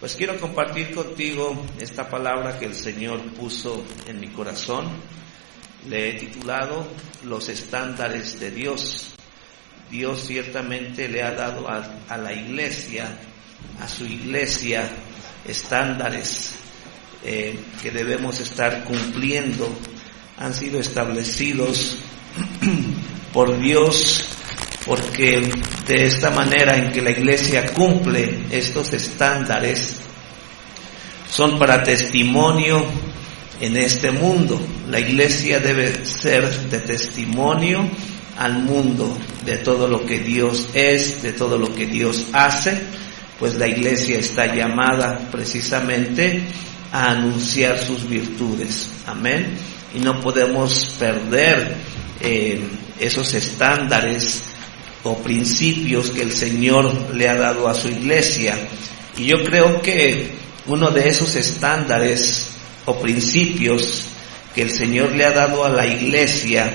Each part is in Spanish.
Pues quiero compartir contigo esta palabra que el Señor puso en mi corazón. Le he titulado Los estándares de Dios. Dios ciertamente le ha dado a la iglesia, a su iglesia, estándares que debemos estar cumpliendo. Han sido establecidos por Dios, porque de esta manera en que la iglesia cumple estos estándares, son para testimonio en este mundo. La iglesia debe ser de testimonio al mundo de todo lo que Dios es, de todo lo que Dios hace, pues la iglesia está llamada precisamente a anunciar sus virtudes. Amén. Y no podemos perder esos estándares o principios que el Señor le ha dado a su iglesia. Y yo creo que uno de esos estándares o principios que el Señor le ha dado a la iglesia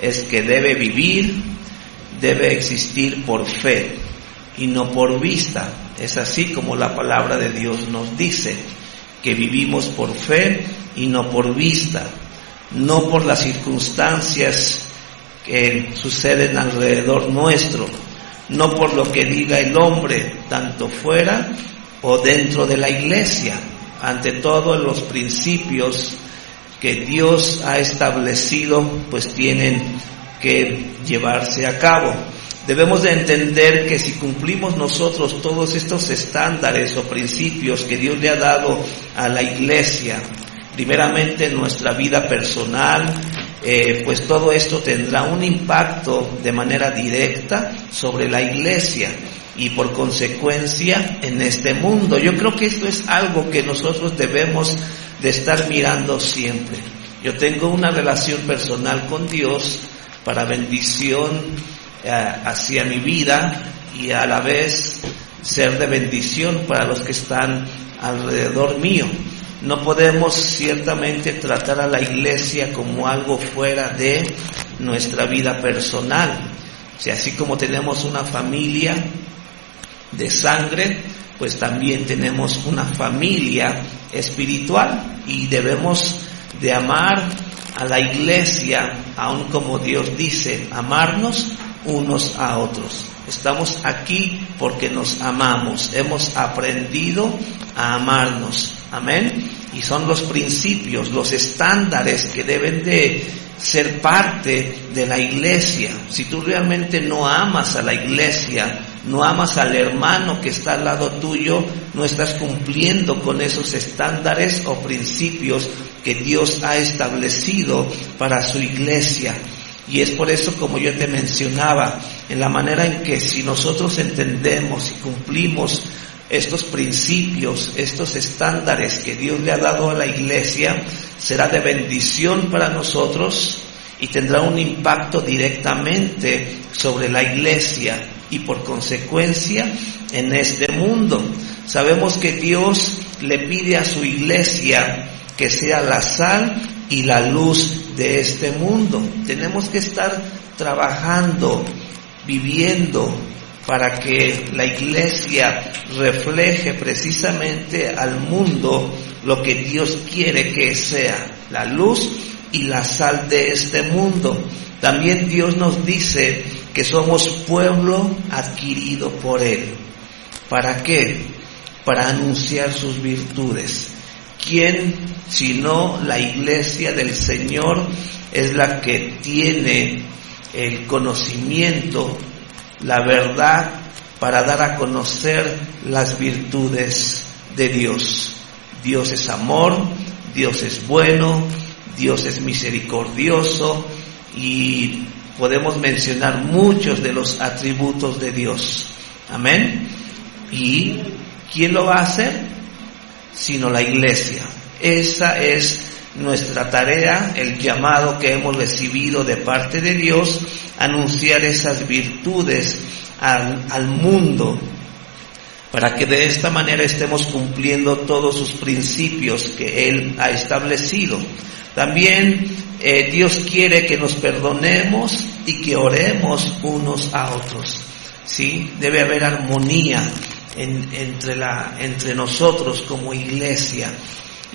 es que debe vivir, debe existir por fe y no por vista. Es así como la palabra de Dios nos dice, que vivimos por fe y no por vista, no por las circunstancias que suceden alrededor nuestro, no por lo que diga el hombre, tanto fuera o dentro de la iglesia. Ante todo, los principios que Dios ha establecido, pues tienen que llevarse a cabo. Debemos de entender que si cumplimos nosotros todos estos estándares o principios que Dios le ha dado a la iglesia, primeramente en nuestra vida personal, pues todo esto tendrá un impacto de manera directa sobre la iglesia y por consecuencia en este mundo. Yo creo que esto es algo que nosotros debemos de estar mirando siempre. Yo tengo una relación personal con Dios para bendición hacia mi vida y a la vez ser de bendición para los que están alrededor mío. No podemos ciertamente tratar a la iglesia como algo fuera de nuestra vida personal. O sea, así como tenemos una familia de sangre, pues también tenemos una familia espiritual y debemos de amar a la iglesia, aun como Dios dice, amarnos unos a otros. Estamos aquí porque nos amamos, hemos aprendido a amarnos. Amén. Y son los principios, los estándares que deben de ser parte de la iglesia. Si tú realmente no amas a la iglesia, no amas al hermano que está al lado tuyo, no estás cumpliendo con esos estándares o principios que Dios ha establecido para su iglesia. Y es por eso, como yo te mencionaba, en la manera en que si nosotros entendemos y cumplimos estos principios, estos estándares que Dios le ha dado a la iglesia, será de bendición para nosotros y tendrá un impacto directamente sobre la iglesia y por consecuencia en este mundo. Sabemos que Dios le pide a su iglesia que sea la sal y la luz de este mundo. Tenemos que estar trabajando, viviendo, para que la iglesia refleje precisamente al mundo lo que Dios quiere que sea, la luz y la sal de este mundo. También Dios nos dice que somos pueblo adquirido por Él. ¿Para qué? Para anunciar sus virtudes. ¿Quién, sino la iglesia del Señor, es la que tiene el conocimiento, la verdad, para dar a conocer las virtudes de Dios? Dios es amor, Dios es bueno, Dios es misericordioso y podemos mencionar muchos de los atributos de Dios. Amén. ¿Y quién lo va a hacer? Sino la iglesia. Esa es nuestra tarea, el llamado que hemos recibido de parte de Dios, anunciar esas virtudes al mundo, para que de esta manera estemos cumpliendo todos sus principios que Él ha establecido. También Dios quiere que nos perdonemos y que oremos unos a otros. ¿Sí? Debe haber armonía entre nosotros como iglesia.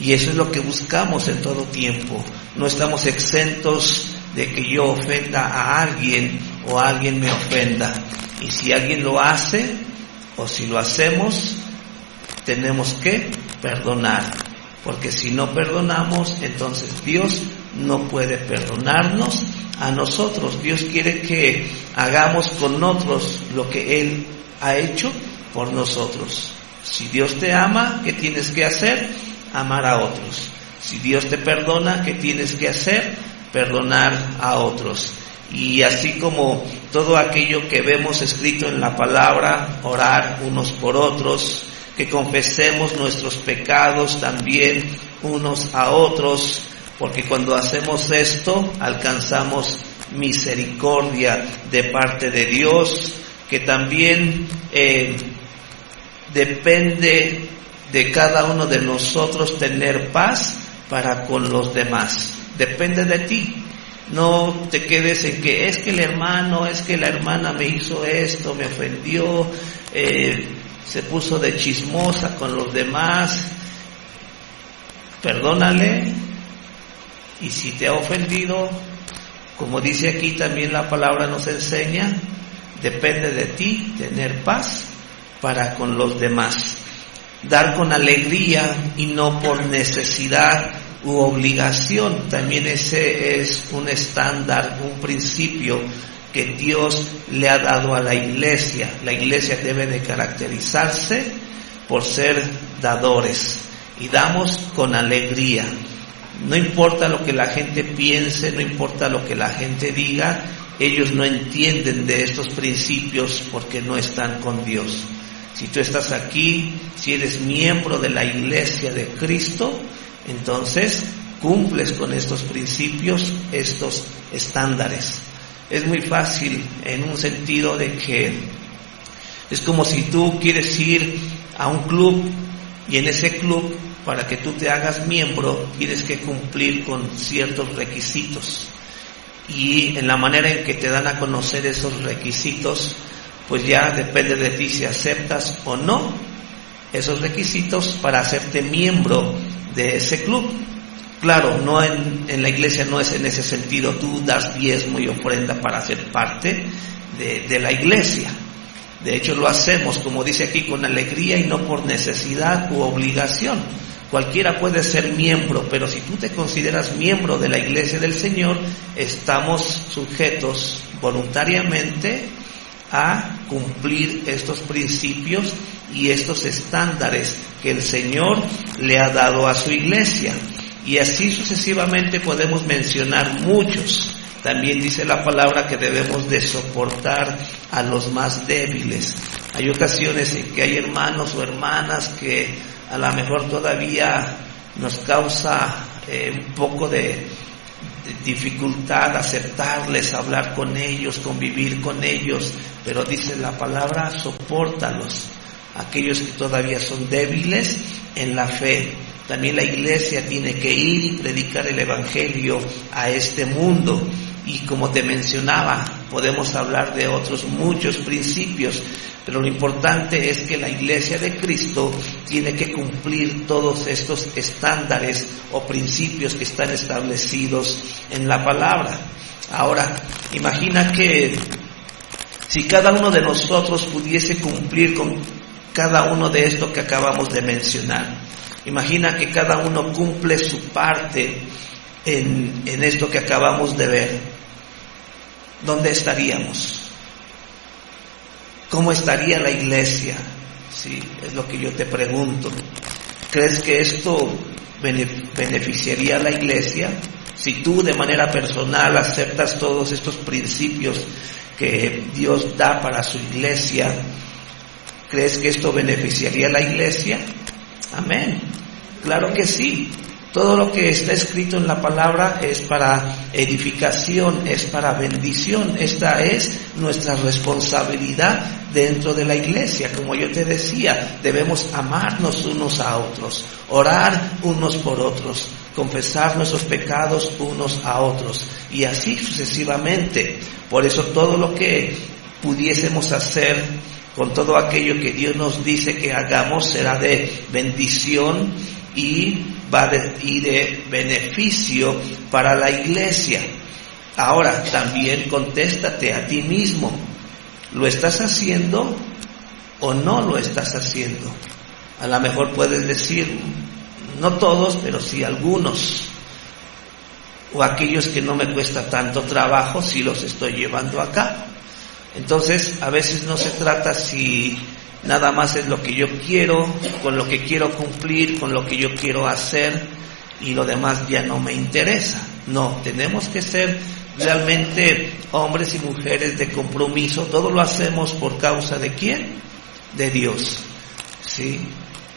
Y eso es lo que buscamos en todo tiempo. No estamos exentos de que yo ofenda a alguien o alguien me ofenda. Y si alguien lo hace o si lo hacemos, tenemos que perdonar. Porque si no perdonamos, entonces Dios no puede perdonarnos a nosotros. Dios quiere que hagamos con otros lo que Él ha hecho por nosotros. Si Dios te ama, ¿qué tienes que hacer? Amar a otros. Si Dios te perdona, ¿qué tienes que hacer? Perdonar a otros. Y así como todo aquello que vemos escrito en la palabra, orar unos por otros, que confesemos nuestros pecados también unos a otros, porque cuando hacemos esto alcanzamos misericordia de parte de Dios, que también depende de cada uno de nosotros tener paz para con los demás. Depende de ti. No te quedes en que es que el hermano, es que la hermana me hizo esto, me ofendió, se puso de chismosa con los demás. Perdónale, y si te ha ofendido, como dice aquí también la palabra nos enseña, depende de ti tener paz para con los demás. Dar con alegría y no por necesidad u obligación. También ese es un estándar, un principio que Dios le ha dado a la iglesia. La iglesia debe de caracterizarse por ser dadores, y damos con alegría. No importa lo que la gente piense, no importa lo que la gente diga, ellos no entienden de estos principios porque no están con Dios. Si tú estás aquí, si eres miembro de la iglesia de Cristo, entonces cumples con estos principios, estos estándares. Es muy fácil en un sentido de que es como si tú quieres ir a un club y en ese club, para que tú te hagas miembro, tienes que cumplir con ciertos requisitos. Y en la manera en que te dan a conocer esos requisitos, pues ya depende de ti si aceptas o no esos requisitos para hacerte miembro de ese club. Claro, no en la iglesia no es en ese sentido, tú das diezmo y ofrenda para ser parte de la iglesia. De hecho lo hacemos, como dice aquí, con alegría y no por necesidad u obligación. Cualquiera puede ser miembro, pero si tú te consideras miembro de la iglesia del Señor, estamos sujetos voluntariamente a cumplir estos principios y estos estándares que el Señor le ha dado a su iglesia. Y así sucesivamente podemos mencionar muchos. También dice la palabra que debemos de soportar a los más débiles. Hay ocasiones en que hay hermanos o hermanas que a lo mejor todavía nos causa un poco de dificultad aceptarles, hablar con ellos, convivir con ellos, pero dice la palabra, sopórtalos, aquellos que todavía son débiles en la fe. También la iglesia tiene que ir y predicar el evangelio a este mundo. Y como te mencionaba, podemos hablar de otros muchos principios, pero lo importante es que la iglesia de Cristo tiene que cumplir todos estos estándares o principios que están establecidos en la palabra. Ahora, imagina que si cada uno de nosotros pudiese cumplir con cada uno de esto que acabamos de mencionar. Imagina que cada uno cumple su parte en esto que acabamos de ver. ¿Dónde estaríamos? ¿Cómo estaría la iglesia? Sí, es lo que yo te pregunto. ¿Crees que esto beneficiaría a la iglesia? Si tú de manera personal aceptas todos estos principios que Dios da para su iglesia, ¿crees que esto beneficiaría a la iglesia? Amén. Claro que sí. Todo lo que está escrito en la palabra es para edificación, es para bendición. Esta es nuestra responsabilidad dentro de la iglesia. Como yo te decía, debemos amarnos unos a otros, orar unos por otros, confesar nuestros pecados unos a otros, y así sucesivamente. Por eso todo lo que pudiésemos hacer con todo aquello que Dios nos dice que hagamos será de bendición y de beneficio para la iglesia. Ahora, también contéstate a ti mismo, ¿lo estás haciendo o no lo estás haciendo? A lo mejor puedes decir, no todos, pero sí algunos, o aquellos que no me cuesta tanto trabajo, sí los estoy llevando a cabo. Entonces, a veces no se trata si nada más es lo que yo quiero, con lo que quiero cumplir, con lo que yo quiero hacer, y lo demás ya no me interesa. No, tenemos que ser realmente hombres y mujeres de compromiso. Todo lo hacemos por causa ¿de quién? De Dios, ¿sí?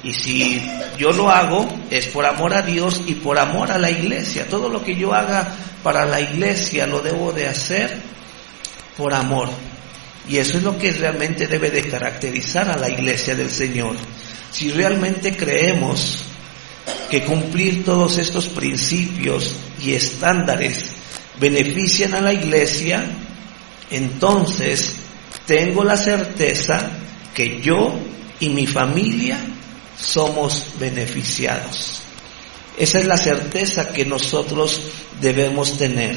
Y si yo lo hago es por amor a Dios y por amor a la iglesia. Todo lo que yo haga para la iglesia lo debo de hacer por amor. Y eso es lo que realmente debe de caracterizar a la iglesia del Señor. Si realmente creemos que cumplir todos estos principios y estándares benefician a la iglesia, entonces tengo la certeza que yo y mi familia somos beneficiados. Esa es la certeza que nosotros debemos tener,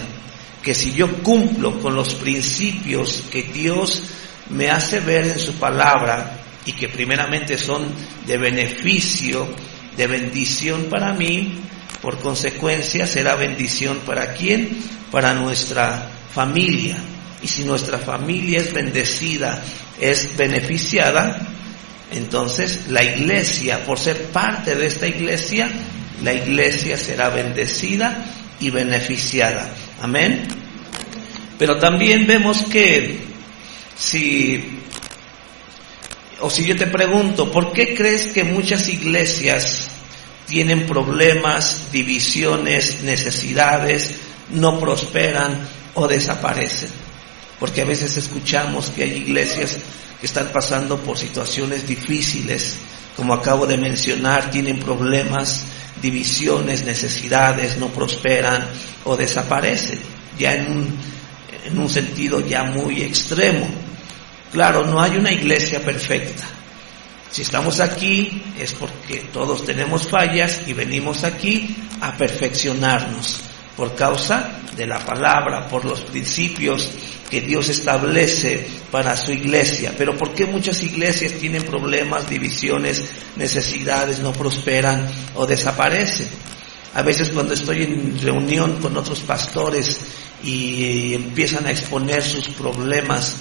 que si yo cumplo con los principios que Dios me hace ver en su palabra y que primeramente son de beneficio, de bendición para mí, por consecuencia será bendición ¿para quién? Para nuestra familia. Y si nuestra familia es bendecida, es beneficiada, entonces la iglesia, por ser parte de esta iglesia, la iglesia será bendecida y beneficiada. Amén. Pero también vemos que si yo te pregunto, ¿por qué crees que muchas iglesias tienen problemas, divisiones, necesidades, no prosperan o desaparecen? Porque a veces escuchamos que hay iglesias que están pasando por situaciones difíciles, como acabo de mencionar, tienen problemas, divisiones, necesidades, no prosperan o desaparecen, ya en un sentido ya muy extremo. Claro, no hay una iglesia perfecta. Si estamos aquí es porque todos tenemos fallas y venimos aquí a perfeccionarnos por causa de la palabra, por los principios que Dios establece para su iglesia. Pero ¿por qué muchas iglesias tienen problemas, divisiones, necesidades, no prosperan o desaparecen? A veces cuando estoy en reunión con otros pastores y empiezan a exponer sus problemas,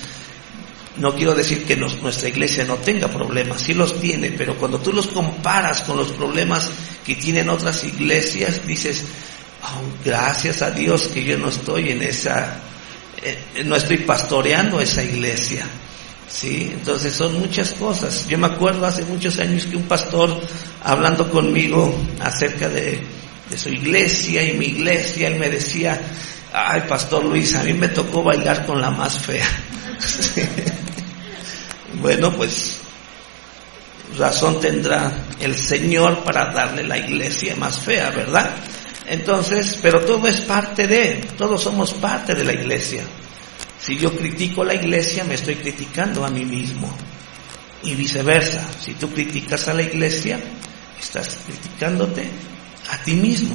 no quiero decir que nuestra iglesia no tenga problemas, sí los tiene, pero cuando tú los comparas con los problemas que tienen otras iglesias, dices, oh, gracias a Dios que yo no estoy no estoy pastoreando esa iglesia, ¿sí? Entonces son muchas cosas. Yo me acuerdo hace muchos años que un pastor, hablando conmigo acerca de su iglesia y mi iglesia, él me decía, ay, Pastor Luis, a mí me tocó bailar con la más fea. Sí. Bueno, pues razón tendrá el Señor para darle la iglesia más fea, ¿verdad? Entonces, pero todo es todos somos parte de la iglesia. Si yo critico la iglesia, me estoy criticando a mí mismo. Y viceversa, si tú criticas a la iglesia, estás criticándote a ti mismo,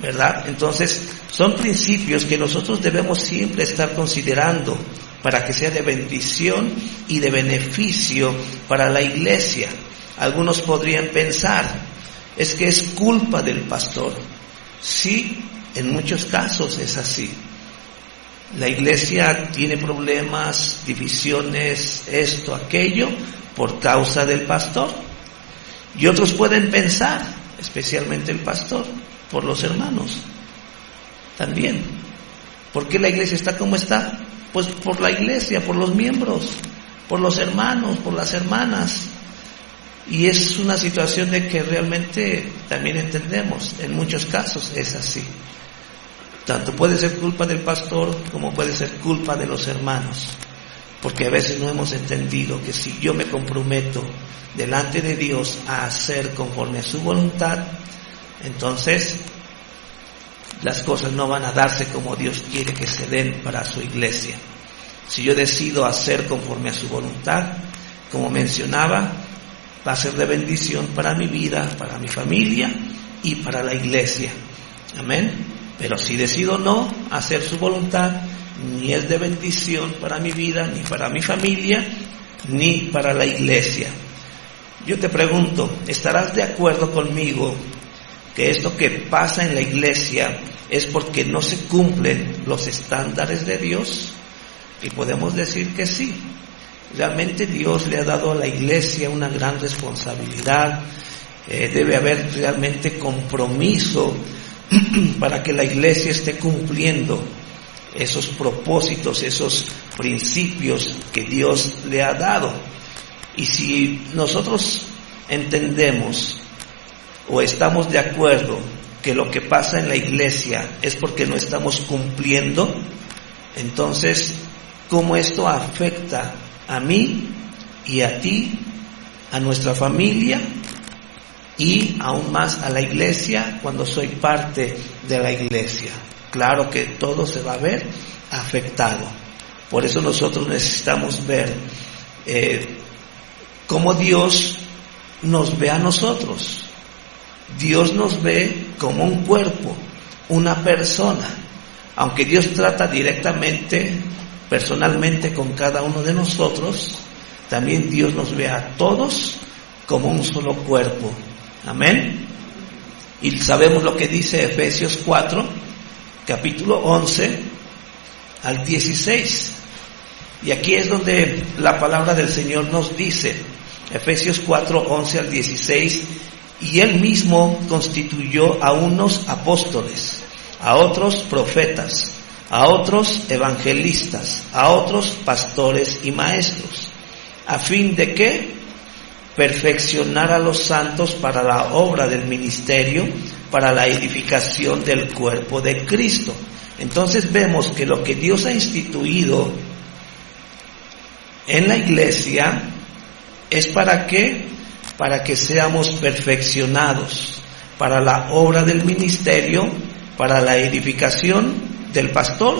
¿verdad? Entonces, son principios que nosotros debemos siempre estar considerando para que sea de bendición y de beneficio para la iglesia. Algunos podrían pensar, es que es culpa del pastor. Sí, en muchos casos es así. La iglesia tiene problemas, divisiones, esto, aquello, por causa del pastor. Y otros pueden pensar, especialmente el pastor, por los hermanos también. ¿Por qué la iglesia está como está? Pues por la iglesia, por los miembros, por los hermanos, por las hermanas. Y es una situación de que realmente también entendemos, en muchos casos es así. Tanto puede ser culpa del pastor como puede ser culpa de los hermanos, porque a veces no hemos entendido que si yo me comprometo delante de Dios a hacer conforme a su voluntad, entonces las cosas no van a darse como Dios quiere que se den para su iglesia. Si yo decido hacer conforme a su voluntad, como mencionaba, va a ser de bendición para mi vida, para mi familia y para la iglesia. Amén. Pero si decido no hacer su voluntad, ni es de bendición para mi vida, ni para mi familia, ni para la iglesia. Yo te pregunto, ¿estarás de acuerdo conmigo que esto que pasa en la iglesia es porque no se cumplen los estándares de Dios? Y podemos decir que sí. Realmente Dios le ha dado a la iglesia una gran responsabilidad. Debe haber realmente compromiso para que la iglesia esté cumpliendo esos propósitos, esos principios que Dios le ha dado. Y si nosotros entendemos o estamos de acuerdo que lo que pasa en la iglesia es porque no estamos cumpliendo, entonces, ¿cómo esto afecta a mí y a ti, a nuestra familia y aún más a la iglesia cuando soy parte de la iglesia? Claro que todo se va a ver afectado. Por eso nosotros necesitamos ver cómo Dios nos ve a nosotros. Dios nos ve como un cuerpo, una persona. Aunque Dios trata directamente, personalmente con cada uno de nosotros, también Dios nos ve a todos como un solo cuerpo. Amén. Y sabemos lo que dice Efesios 4, capítulo 11 al 16. Y aquí es donde la palabra del Señor nos dice, Efesios 4, 11 al 16, y Él mismo constituyó a unos apóstoles, a otros profetas, a otros evangelistas, a otros pastores y maestros, a fin de que perfeccionar a los santos para la obra del ministerio, para la edificación del cuerpo de Cristo. Entonces vemos que lo que Dios ha instituido en la iglesia es para qué, para que seamos perfeccionados, para la obra del ministerio, para la edificación del pastor,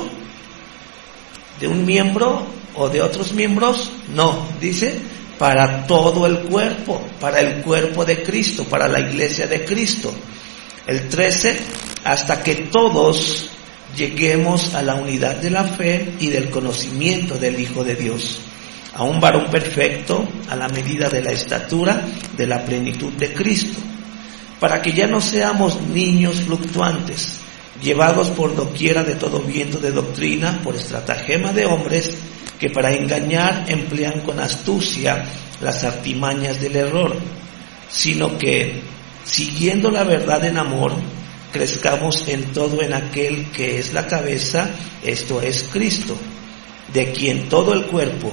de un miembro o de otros miembros. No, dice para todo el cuerpo, para el cuerpo de Cristo, para la iglesia de Cristo. El 13, hasta que todos lleguemos a la unidad de la fe y del conocimiento del Hijo de Dios, a un varón perfecto, a la medida de la estatura de la plenitud de Cristo, para que ya no seamos niños fluctuantes, llevados por doquiera de todo viento de doctrina, por estratagema de hombres, que para engañar emplean con astucia las artimañas del error, sino que, siguiendo la verdad en amor, crezcamos en todo en aquel que es la cabeza, esto es Cristo, de quien todo el cuerpo,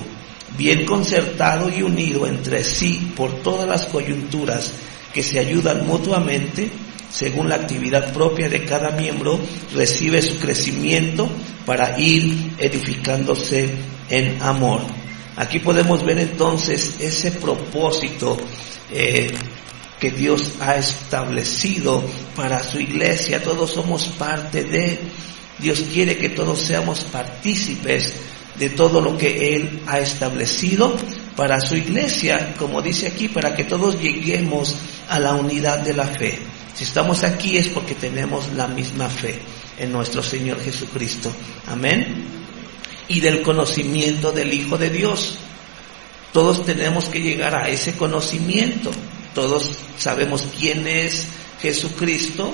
bien concertado y unido entre sí por todas las coyunturas que se ayudan mutuamente, según la actividad propia de cada miembro, recibe su crecimiento para ir edificándose en amor. Aquí podemos ver entonces ese propósito que Dios ha establecido para su iglesia. Todos somos parte de. Dios quiere que todos seamos partícipes de todo lo que Él ha establecido para su iglesia, como dice aquí, para que todos lleguemos a la unidad de la fe. Si estamos aquí es porque tenemos la misma fe en nuestro Señor Jesucristo. Amén. Y del conocimiento del Hijo de Dios. Todos tenemos que llegar a ese conocimiento. Todos sabemos quién es Jesucristo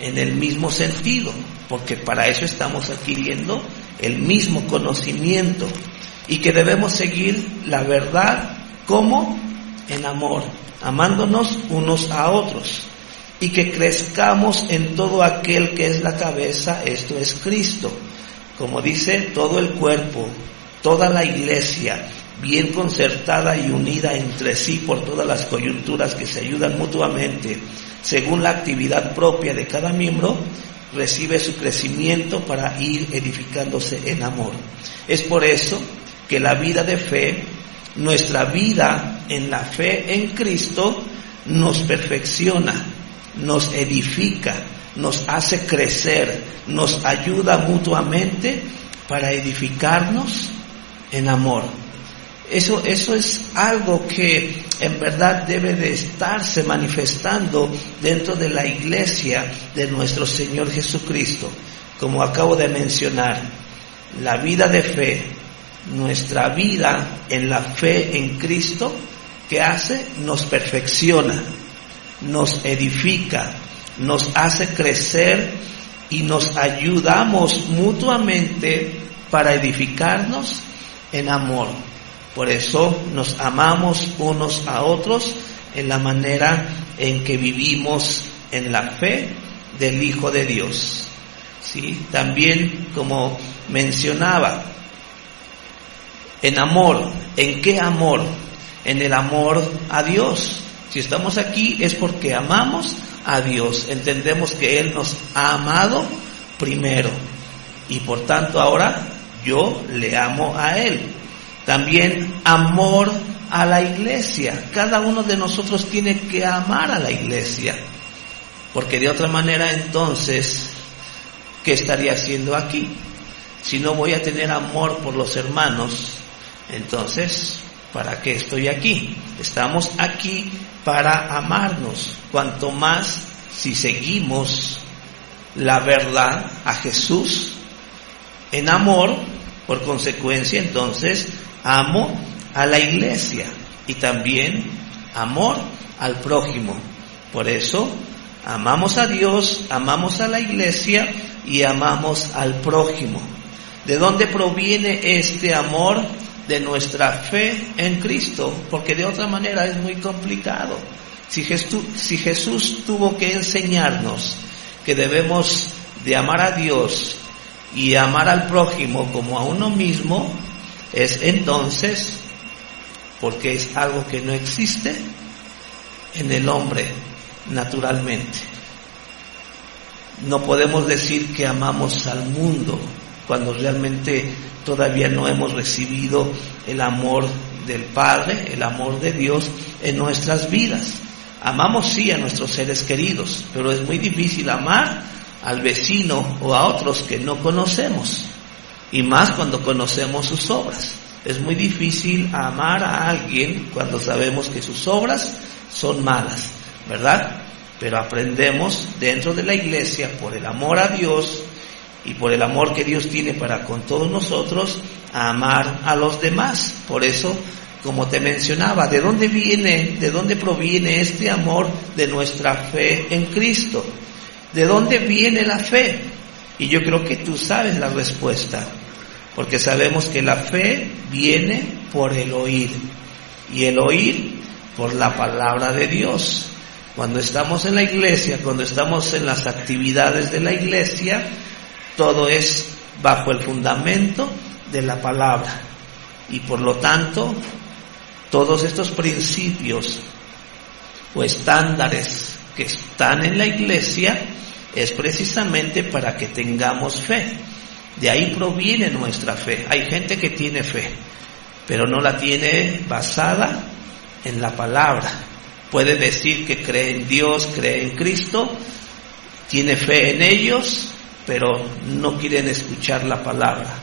en el mismo sentido, porque para eso estamos adquiriendo el mismo conocimiento, y que debemos seguir la verdad como en amor, amándonos unos a otros, y que crezcamos en todo aquel que es la cabeza, esto es Cristo. Como dice, todo el cuerpo, toda la iglesia, bien concertada y unida entre sí por todas las coyunturas que se ayudan mutuamente, según la actividad propia de cada miembro, recibe su crecimiento para ir edificándose en amor. Es por eso que la vida de fe, nuestra vida en la fe en Cristo, nos perfecciona, nos edifica, nos hace crecer, nos ayuda mutuamente para edificarnos en amor. Eso es algo que en verdad debe de estarse manifestando dentro de la iglesia de nuestro Señor Jesucristo. Como acabo de mencionar, la vida de fe, nuestra vida en la fe en Cristo, ¿qué hace? Nos perfecciona, nos edifica, nos hace crecer y nos ayudamos mutuamente para edificarnos en amor. Por eso nos amamos unos a otros en la manera en que vivimos en la fe del Hijo de Dios. ¿Sí? También, como mencionaba, en amor. ¿En qué amor? En el amor a Dios. Si estamos aquí es porque amamos a Dios. Entendemos que Él nos ha amado primero y por tanto ahora yo le amo a Él. También amor a la iglesia. Cada uno de nosotros tiene que amar a la iglesia, porque de otra manera entonces, ¿qué estaría haciendo aquí? Si no voy a tener amor por los hermanos, entonces, ¿para qué estoy aquí? Estamos aquí para amarnos. Cuanto más si seguimos la verdad a Jesús en amor, por consecuencia, entonces, amo a la iglesia y también amor al prójimo. Por eso, amamos a Dios, amamos a la iglesia y amamos al prójimo. ¿De dónde proviene este amor? De nuestra fe en Cristo, porque de otra manera es muy complicado. Si Jesús tuvo que enseñarnos que debemos de amar a Dios y amar al prójimo como a uno mismo, es entonces porque es algo que no existe en el hombre naturalmente. No podemos decir que amamos al mundo cuando realmente todavía no hemos recibido el amor del Padre, el amor de Dios en nuestras vidas. Amamos sí a nuestros seres queridos, pero es muy difícil amar al vecino o a otros que no conocemos, y más cuando conocemos sus obras. Es muy difícil amar a alguien cuando sabemos que sus obras son malas, ¿verdad? Pero aprendemos dentro de la iglesia, por el amor a Dios y por el amor que Dios tiene para con todos nosotros, a amar a los demás. Por eso, como te mencionaba, ¿de dónde proviene este amor? De nuestra fe en Cristo. ¿De dónde viene la fe? Y yo creo que tú sabes la respuesta, porque sabemos que la fe viene por el oír, y el oír por la palabra de Dios. Cuando estamos en la iglesia, cuando estamos en las actividades de la iglesia, todo es bajo el fundamento de la palabra, y por lo tanto todos estos principios o estándares que están en la iglesia es precisamente para que tengamos fe. De ahí proviene nuestra fe. Hay gente que tiene fe, pero no la tiene basada en la palabra. Puede decir que cree en Dios, cree en Cristo, tiene fe en ellos, pero no quieren escuchar la palabra.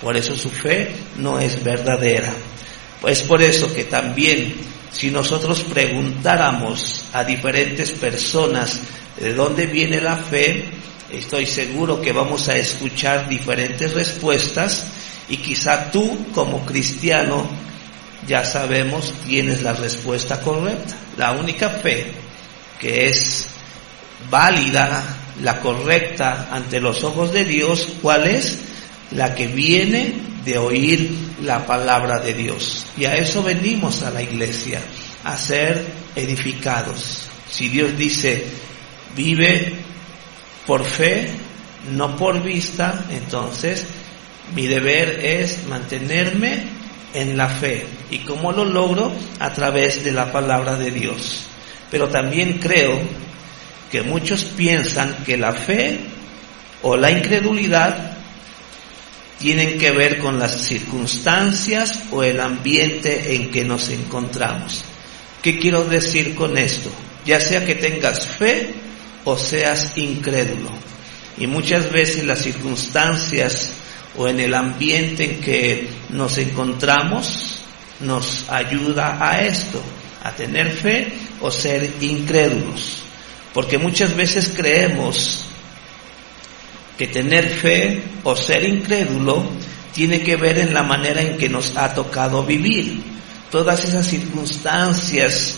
Por eso su fe no es verdadera. Pues por eso que también, si nosotros preguntáramos a diferentes personas de dónde viene la fe, estoy seguro que vamos a escuchar diferentes respuestas, y quizá tú, como cristiano, ya sabemos, tienes la respuesta correcta. La única fe que es válida, la correcta ante los ojos de Dios, ¿cuál es? La que viene de oír la palabra de Dios. Y a eso venimos a la iglesia, a ser edificados. Si Dios dice, vive por fe, no por vista, entonces mi deber es mantenerme en la fe. ¿Y cómo lo logro? A través de la palabra de Dios. Pero también creo que muchos piensan que la fe o la incredulidad tienen que ver con las circunstancias o el ambiente en que nos encontramos. ¿Qué quiero decir con esto? Ya sea que tengas fe o seas incrédulo. Y muchas veces las circunstancias o en el ambiente en que nos encontramos nos ayuda a esto, a tener fe o ser incrédulos. Porque muchas veces creemos que tener fe o ser incrédulo tiene que ver en la manera en que nos ha tocado vivir. Todas esas circunstancias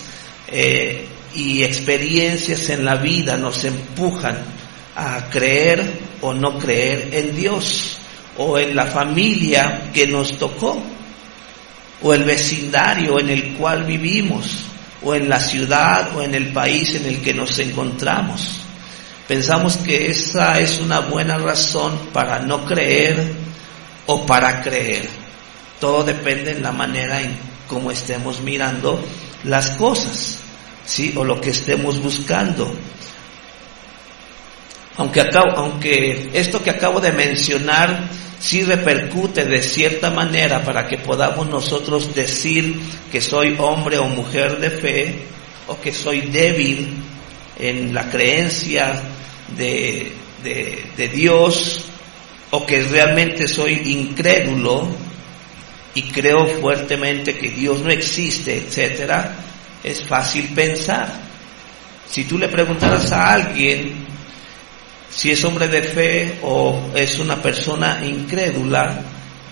y experiencias en la vida nos empujan a creer o no creer en Dios, o en la familia que nos tocó, o el vecindario en el cual vivimos, o en la ciudad o en el país en el que nos encontramos. Pensamos que esa es una buena razón para no creer o para creer. Todo depende en la manera en cómo estemos mirando las cosas, ¿sí? O lo que estemos buscando. Aunque esto que acabo de mencionar sí repercute de cierta manera para que podamos nosotros decir que soy hombre o mujer de fe, o que soy débil en la creencia de Dios, o que realmente soy incrédulo y creo fuertemente que Dios no existe, etcétera, es fácil pensar. Si tú le preguntaras a alguien si es hombre de fe o es una persona incrédula,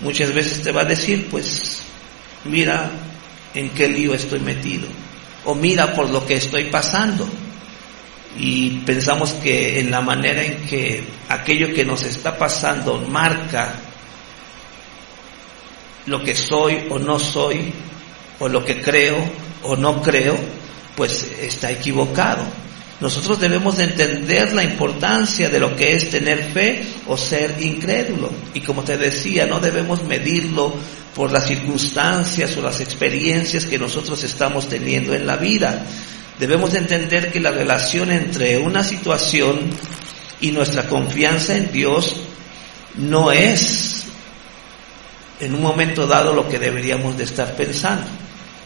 muchas veces te va a decir, pues mira en qué lío estoy metido, o mira por lo que estoy pasando. Y pensamos que en la manera en que aquello que nos está pasando marca lo que soy o no soy, o lo que creo o no creo, pues está equivocado. Nosotros debemos de entender la importancia de lo que es tener fe o ser incrédulo. Y como te decía, no debemos medirlo por las circunstancias o las experiencias que nosotros estamos teniendo en la vida. Debemos de entender que la relación entre una situación y nuestra confianza en Dios no es en un momento dado lo que deberíamos de estar pensando.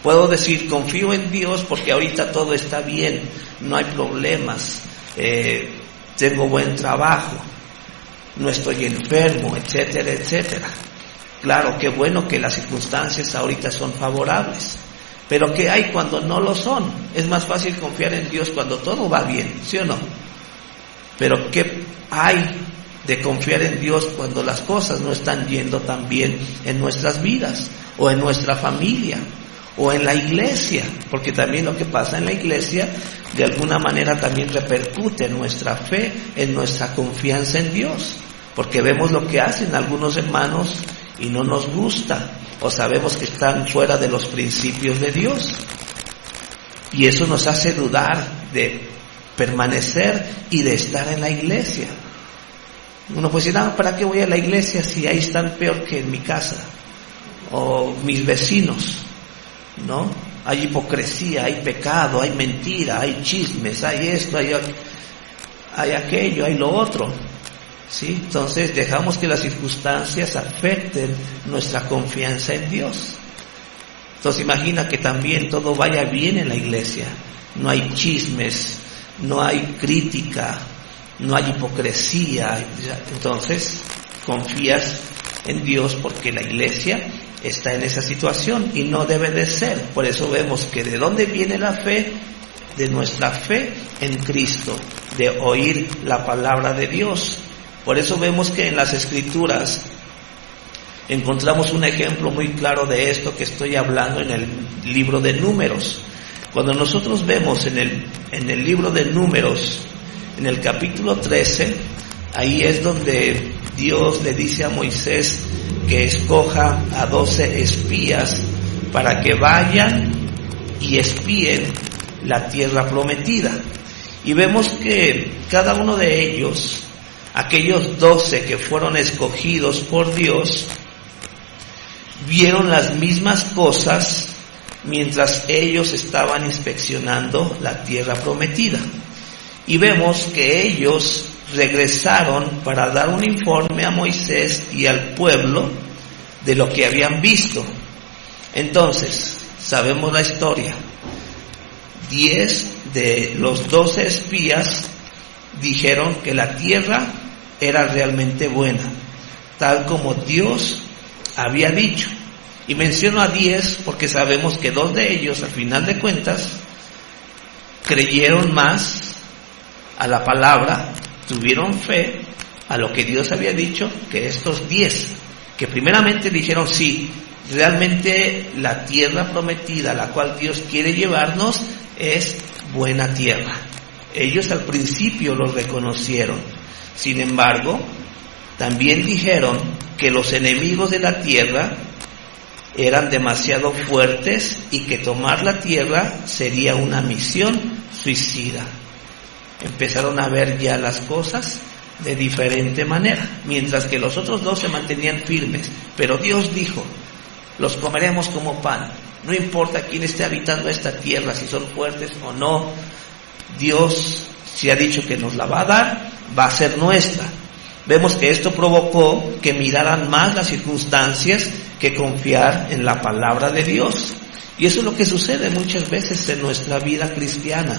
Puedo decir, confío en Dios porque ahorita todo está bien, no hay problemas, tengo buen trabajo, no estoy enfermo, etcétera, etcétera. Claro, qué bueno que las circunstancias ahorita son favorables, pero ¿qué hay cuando no lo son? Es más fácil confiar en Dios cuando todo va bien, ¿sí o no? Pero ¿qué hay de confiar en Dios cuando las cosas no están yendo tan bien en nuestras vidas, o en nuestra familia, o en la iglesia? Porque también lo que pasa en la iglesia de alguna manera también repercute en nuestra fe, en nuestra confianza en Dios, porque vemos lo que hacen algunos hermanos y no nos gusta, o sabemos que están fuera de los principios de Dios, y eso nos hace dudar de permanecer y de estar en la iglesia. Uno puede decir, ¿para qué voy a la iglesia si ahí están peor que en mi casa o mis vecinos? ¿No? Hay hipocresía, hay pecado, hay mentira, hay chismes, hay esto, hay aquello, hay lo otro, ¿sí? Entonces dejamos que las circunstancias afecten nuestra confianza en Dios. Entonces imagina que también todo vaya bien en la iglesia, no hay chismes, no hay crítica, no hay hipocresía. Entonces confías en Dios porque la iglesia está en esa situación y no debe de ser. Por eso vemos que de dónde viene la fe, de nuestra fe en Cristo, de oír la palabra de Dios. Por eso vemos que en las Escrituras encontramos un ejemplo muy claro de esto que estoy hablando en el libro de Números. Cuando nosotros vemos en el libro de Números, en el capítulo 13, ahí es donde Dios le dice a Moisés que escoja a 12 espías para que vayan y espíen la tierra prometida. Y vemos que cada uno de ellos, aquellos 12 que fueron escogidos por Dios, vieron las mismas cosas mientras ellos estaban inspeccionando la tierra prometida. Y vemos que ellos regresaron para dar un informe a Moisés y al pueblo de lo que habían visto. Entonces, sabemos la historia. 10 de los 12 espías dijeron que la tierra era realmente buena, tal como Dios había dicho. Y menciono a 10 porque sabemos que 2 de ellos, al final de cuentas, creyeron más a la palabra, tuvieron fe a lo que Dios había dicho, que estos 10, que primeramente dijeron sí, realmente la tierra prometida a la cual Dios quiere llevarnos es buena tierra. Ellos al principio lo reconocieron. Sin embargo, también dijeron que los enemigos de la tierra eran demasiado fuertes y que tomar la tierra sería una misión suicida. Empezaron a ver ya las cosas de diferente manera, mientras que los otros 2 se mantenían firmes. Pero Dios dijo, los comeremos como pan. No importa quién esté habitando esta tierra, si son fuertes o no, Dios, si ha dicho que nos la va a dar, va a ser nuestra. Vemos que esto provocó que miraran más las circunstancias que confiar en la palabra de Dios. Y eso es lo que sucede muchas veces en nuestra vida cristiana.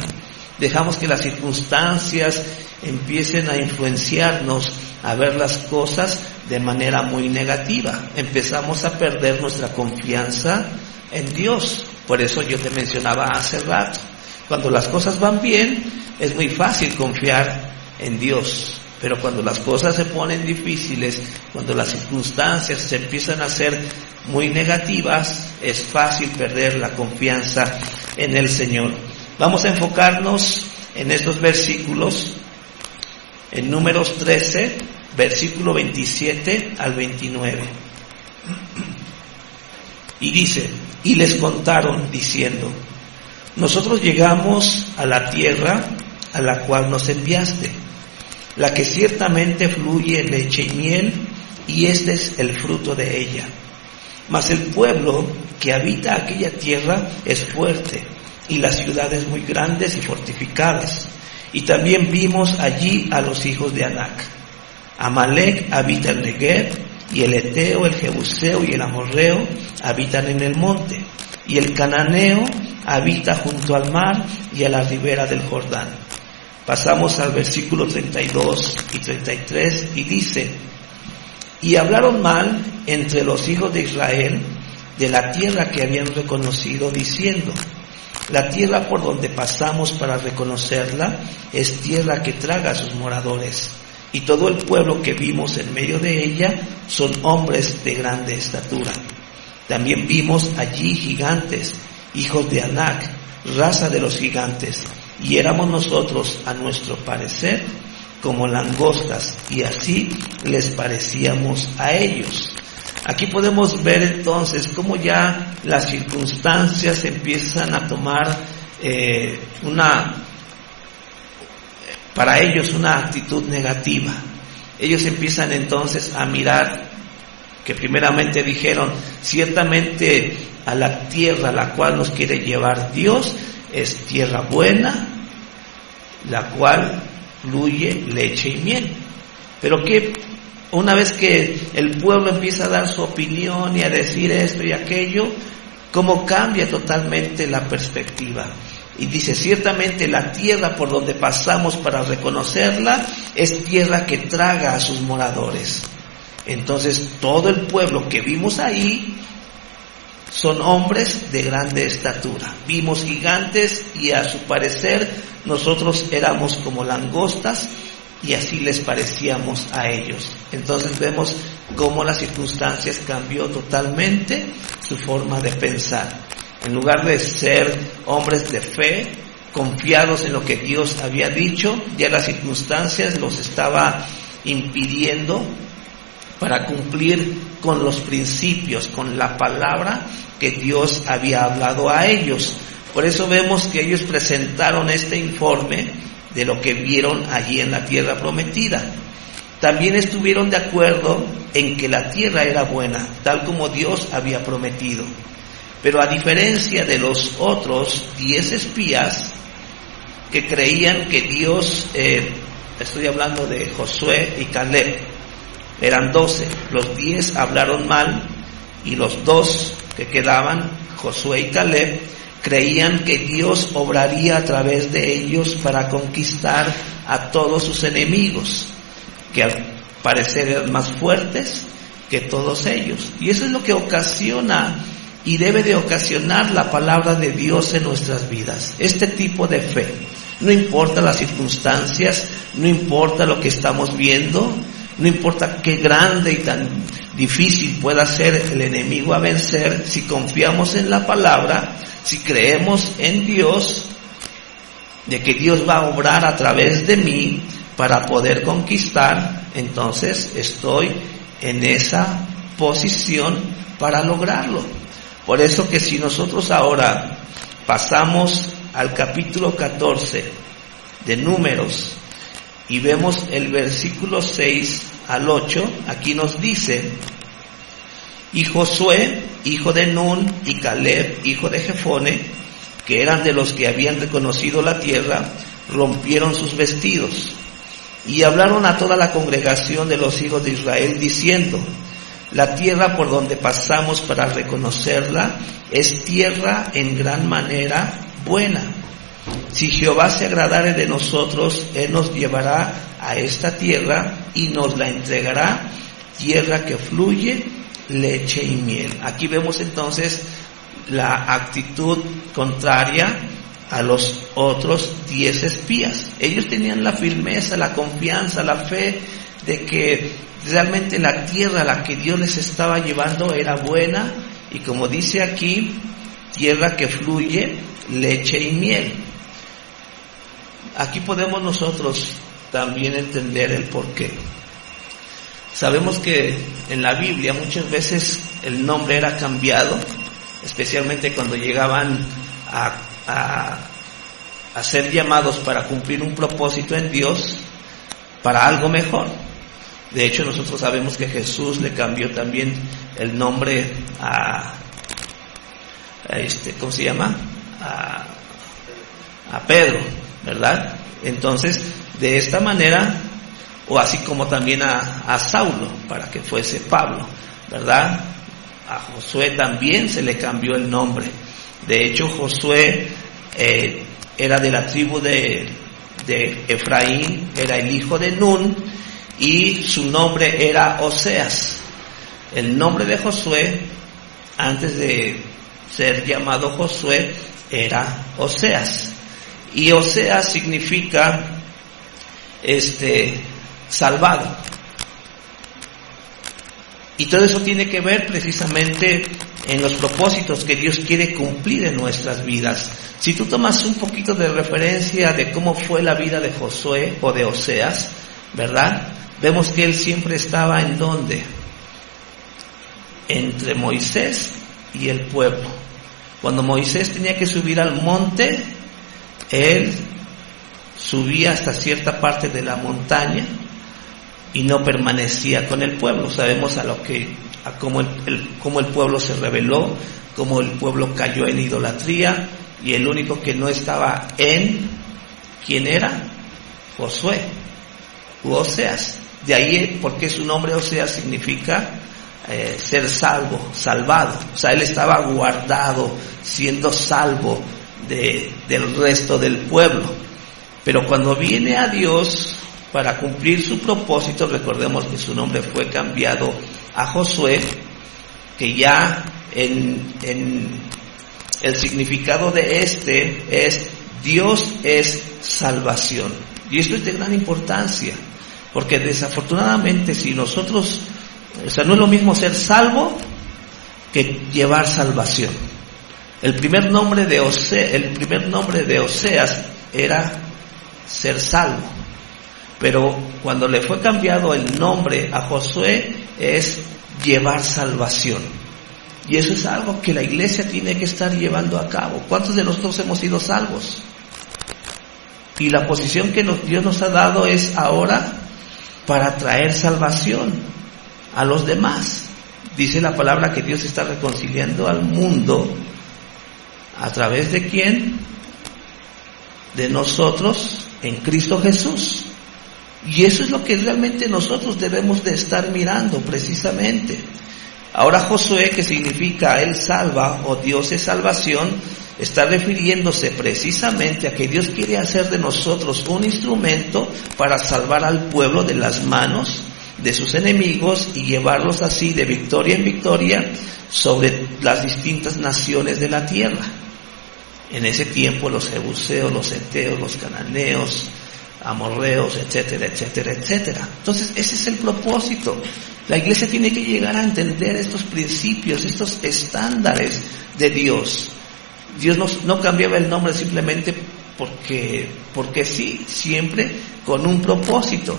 Dejamos que las circunstancias empiecen a influenciarnos a ver las cosas de manera muy negativa. Empezamos a perder nuestra confianza en Dios. Por eso yo te mencionaba hace rato, cuando las cosas van bien, es muy fácil confiar en Dios. Pero cuando las cosas se ponen difíciles, cuando las circunstancias se empiezan a hacer muy negativas, es fácil perder la confianza en el Señor. Vamos a enfocarnos en estos versículos, en Números 13, versículo 27 al 29. Y dice, y les contaron diciendo, nosotros llegamos a la tierra a la cual nos enviaste, la que ciertamente fluye leche y miel, y este es el fruto de ella. Mas el pueblo que habita aquella tierra es fuerte, y las ciudades muy grandes y fortificadas. Y también vimos allí a los hijos de Anac. Amalec habita el Negev, y el Eteo, el Jebuseo y el Amorreo habitan en el monte, y el Cananeo habita junto al mar y a la ribera del Jordán. Pasamos al versículo 32 y 33 y dice, y hablaron mal entre los hijos de Israel de la tierra que habían reconocido, diciendo, la tierra por donde pasamos para reconocerla es tierra que traga a sus moradores, y todo el pueblo que vimos en medio de ella son hombres de grande estatura. También vimos allí gigantes, hijos de Anac, raza de los gigantes, y éramos nosotros, a nuestro parecer, como langostas, y así les parecíamos a ellos. Aquí podemos ver entonces cómo ya las circunstancias empiezan a tomar para ellos una actitud negativa. Ellos empiezan entonces a mirar, que primeramente dijeron, ciertamente a la tierra a la cual nos quiere llevar Dios es tierra buena, la cual fluye leche y miel. Pero que una vez que el pueblo empieza a dar su opinión y a decir esto y aquello, cómo cambia totalmente la perspectiva. Y dice, ciertamente la tierra por donde pasamos para reconocerla es tierra que traga a sus moradores. Entonces todo el pueblo que vimos ahí son hombres de grande estatura. Vimos gigantes y a su parecer nosotros éramos como langostas y así les parecíamos a ellos. Entonces vemos cómo las circunstancias cambió totalmente su forma de pensar. En lugar de ser hombres de fe, confiados en lo que Dios había dicho, ya las circunstancias los estaba impidiendo para cumplir con los principios, con la palabra que Dios había hablado a ellos. Por eso vemos que ellos presentaron este informe de lo que vieron allí en la tierra prometida. También estuvieron de acuerdo en que la tierra era buena, tal como Dios había prometido. Pero a diferencia de los otros 10 espías que creían que Dios, estoy hablando de Josué y Caleb, eran 12, los 10 hablaron mal y los 2 que quedaban, Josué y Caleb, creían que Dios obraría a través de ellos para conquistar a todos sus enemigos, que al parecer eran más fuertes que todos ellos. Y eso es lo que ocasiona y debe de ocasionar la palabra de Dios en nuestras vidas. Este tipo de fe. No importa las circunstancias, no importa lo que estamos viendo, no importa qué grande y tan difícil pueda ser el enemigo a vencer, si confiamos en la palabra, si creemos en Dios, de que Dios va a obrar a través de mí para poder conquistar, entonces estoy en esa posición para lograrlo. Por eso que si nosotros ahora pasamos al capítulo 14 de Números y vemos el versículo 6 al 8, aquí nos dice: y Josué, hijo de Nun, y Caleb, hijo de Jefone, que eran de los que habían reconocido la tierra, rompieron sus vestidos y hablaron a toda la congregación de los hijos de Israel diciendo: la tierra por donde pasamos para reconocerla es tierra en gran manera buena. Si Jehová se agradare de nosotros, Él nos llevará a esta tierra y nos la entregará, tierra que fluye leche y miel. Aquí vemos entonces la actitud contraria a los otros 10 espías. Ellos tenían la firmeza, la confianza, la fe de que realmente la tierra a la que Dios les estaba llevando era buena, y como dice aquí, tierra que fluye leche y miel. Aquí podemos nosotros también entender el porqué. Sabemos que en la Biblia muchas veces el nombre era cambiado, especialmente cuando llegaban a ser llamados para cumplir un propósito en Dios para algo mejor. De hecho, nosotros sabemos que Jesús le cambió también el nombre ¿cómo se llama? A Pedro, ¿verdad? Entonces, de esta manera, o así como también a Saulo, para que fuese Pablo, ¿verdad? A Josué también se le cambió el nombre. De hecho, Josué era de la tribu de Efraín, era el hijo de Nun, y su nombre era Oseas. El nombre de Josué, antes de ser llamado Josué, era Oseas. Y Oseas significa salvado. Y todo eso tiene que ver precisamente en los propósitos que Dios quiere cumplir en nuestras vidas. Si tú tomas un poquito de referencia de cómo fue la vida de Josué o de Oseas, ¿verdad? Vemos que él siempre estaba ¿en dónde? Entre Moisés y el pueblo. Cuando Moisés tenía que subir al monte, él subía hasta cierta parte de la montaña y no permanecía con el pueblo. Sabemos cómo el pueblo se rebeló, cómo el pueblo cayó en idolatría, y el único que no estaba ¿quién era? Josué u Oseas. De ahí porque su nombre Oseas significa ser salvo, salvado. O sea, él estaba guardado, siendo salvo del resto del pueblo. Pero cuando viene a Dios para cumplir su propósito, recordemos que su nombre fue cambiado a Josué, que ya en el significado de es Dios es salvación. Y esto es de gran importancia, porque desafortunadamente si nosotros, no es lo mismo ser salvo que llevar salvación. El primer nombre de Oseas era ser salvo, pero cuando le fue cambiado el nombre a Josué es llevar salvación. Y eso es algo que la iglesia tiene que estar llevando a cabo. ¿Cuántos de nosotros hemos sido salvos? Y la posición que Dios nos ha dado es ahora para traer salvación a los demás. Dice la palabra que Dios está reconciliando al mundo. ¿A través de quién? De nosotros en Cristo Jesús. Y eso es lo que realmente nosotros debemos de estar mirando precisamente. Ahora Josué, que significa Él salva o Dios es salvación, está refiriéndose precisamente a que Dios quiere hacer de nosotros un instrumento para salvar al pueblo de las manos de sus enemigos y llevarlos así de victoria en victoria sobre las distintas naciones de la tierra. En ese tiempo los jebuseos, los heteos, los cananeos, amorreos, etcétera, etcétera, etcétera. Entonces ese es el propósito. La iglesia tiene que llegar a entender estos principios, estos estándares de Dios. Dios no cambiaba el nombre simplemente porque sí, siempre con un propósito.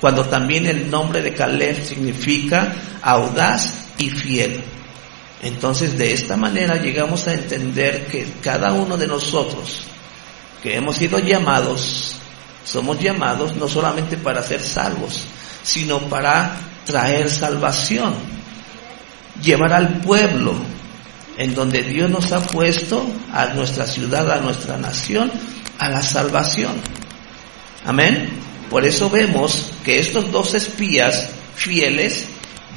Cuando también el nombre de Caleb significa audaz y fiel. Entonces de esta manera llegamos a entender que cada uno de nosotros que hemos sido llamados, somos llamados no solamente para ser salvos, sino para traer salvación, llevar al pueblo en donde Dios nos ha puesto, a nuestra ciudad, a nuestra nación, a la salvación. Amén. Por eso vemos que estos 2 espías fieles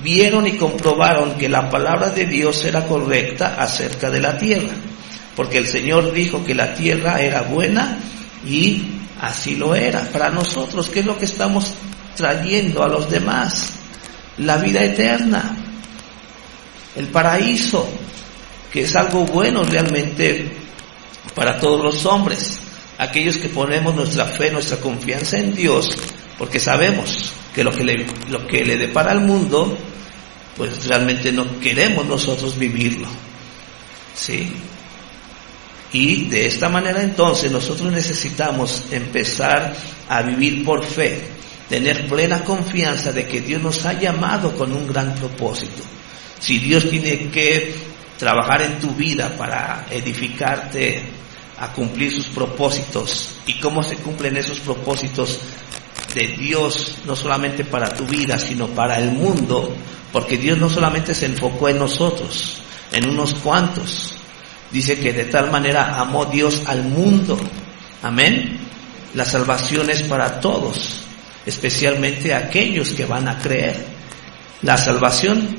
vieron y comprobaron que la palabra de Dios era correcta acerca de la tierra, porque el Señor dijo que la tierra era buena y así lo era. Para nosotros, ¿qué es lo que estamos trayendo a los demás? La vida eterna, el paraíso, que es algo bueno realmente para todos los hombres, aquellos que ponemos nuestra fe, nuestra confianza en Dios, porque sabemos que lo que le depara al mundo, pues realmente no queremos nosotros vivirlo, ¿sí? Y de esta manera entonces nosotros necesitamos empezar a vivir por fe, tener plena confianza de que Dios nos ha llamado con un gran propósito. Si Dios tiene que trabajar en tu vida para edificarte a cumplir sus propósitos, y cómo se cumplen esos propósitos de Dios, no solamente para tu vida, sino para el mundo, porque Dios no solamente se enfocó en nosotros, en unos cuantos. Dice que de tal manera amó Dios al mundo. Amén. La salvación es para todos, especialmente aquellos que van a creer. La salvación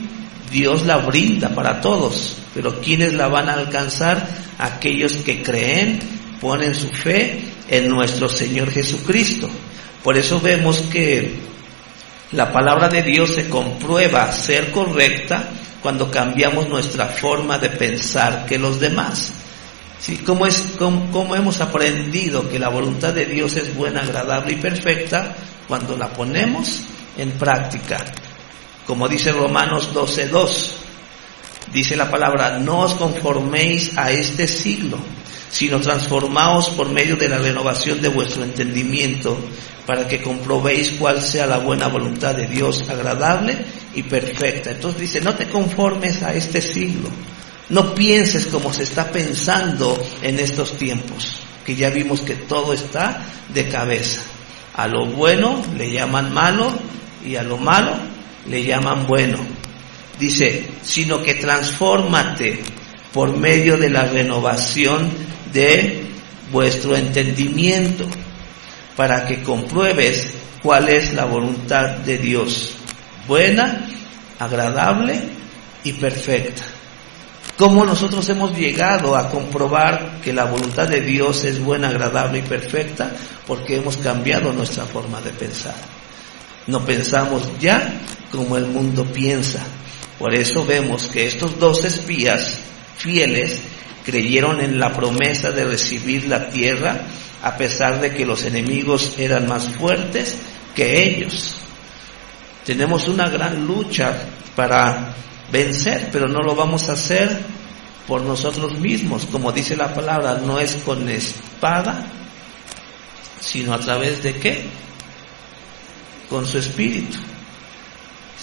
Dios la brinda para todos, pero ¿quiénes la van a alcanzar? Aquellos que creen, ponen su fe en nuestro Señor Jesucristo. Por eso vemos que la palabra de Dios se comprueba ser correcta cuando cambiamos nuestra forma de pensar que los demás. ¿Sí? ¿Cómo hemos aprendido que la voluntad de Dios es buena, agradable y perfecta? Cuando la ponemos en práctica. Como dice Romanos 12:2, dice la palabra: no os conforméis a este siglo, sino transformaos por medio de la renovación de vuestro entendimiento, para que comprobéis cuál sea la buena voluntad de Dios, agradable y perfecta. Entonces dice, no te conformes a este siglo, no pienses como se está pensando en estos tiempos, que ya vimos que todo está de cabeza. A lo bueno le llaman malo y a lo malo le llaman bueno. Dice, sino que transfórmate por medio de la renovación de vuestro entendimiento, para que compruebes cuál es la voluntad de Dios, buena, agradable y perfecta. ¿Cómo nosotros hemos llegado a comprobar que la voluntad de Dios es buena, agradable y perfecta? Porque hemos cambiado nuestra forma de pensar. No pensamos ya como el mundo piensa. Por eso vemos que estos 2 espías fieles creyeron en la promesa de recibir la tierra, a pesar de que los enemigos eran más fuertes que ellos. Tenemos una gran lucha para vencer, pero no lo vamos a hacer por nosotros mismos. Como dice la palabra, no es con espada, sino a través de ¿qué? Con su espíritu.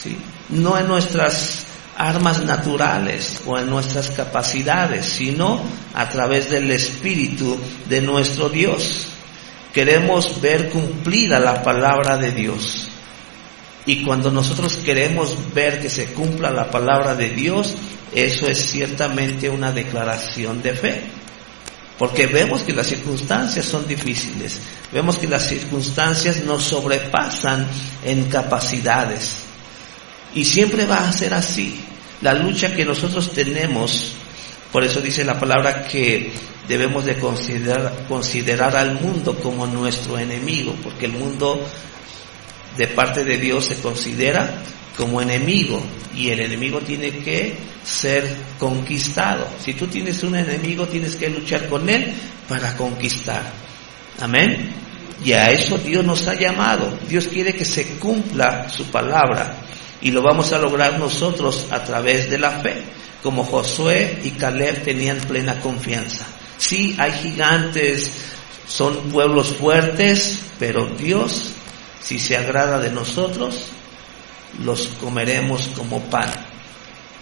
¿Sí? No en nuestras armas naturales o en nuestras capacidades, sino a través del Espíritu de nuestro Dios. Queremos ver cumplida la palabra de Dios. Y cuando nosotros queremos ver que se cumpla la palabra de Dios, eso es ciertamente una declaración de fe. Porque vemos que las circunstancias son difíciles, vemos que las circunstancias nos sobrepasan en capacidades. Y siempre va a ser así. La lucha que nosotros tenemos, por eso dice la palabra que debemos de considerar al mundo como nuestro enemigo, porque el mundo de parte de Dios se considera como enemigo, y el enemigo tiene que ser conquistado. Si tú tienes un enemigo, tienes que luchar con él para conquistar. Amén. Y a eso Dios nos ha llamado. Dios quiere que se cumpla su palabra, y lo vamos a lograr nosotros a través de la fe, como Josué y Caleb tenían plena confianza. Sí, hay gigantes, son pueblos fuertes, pero Dios, si se agrada de nosotros, los comeremos como pan.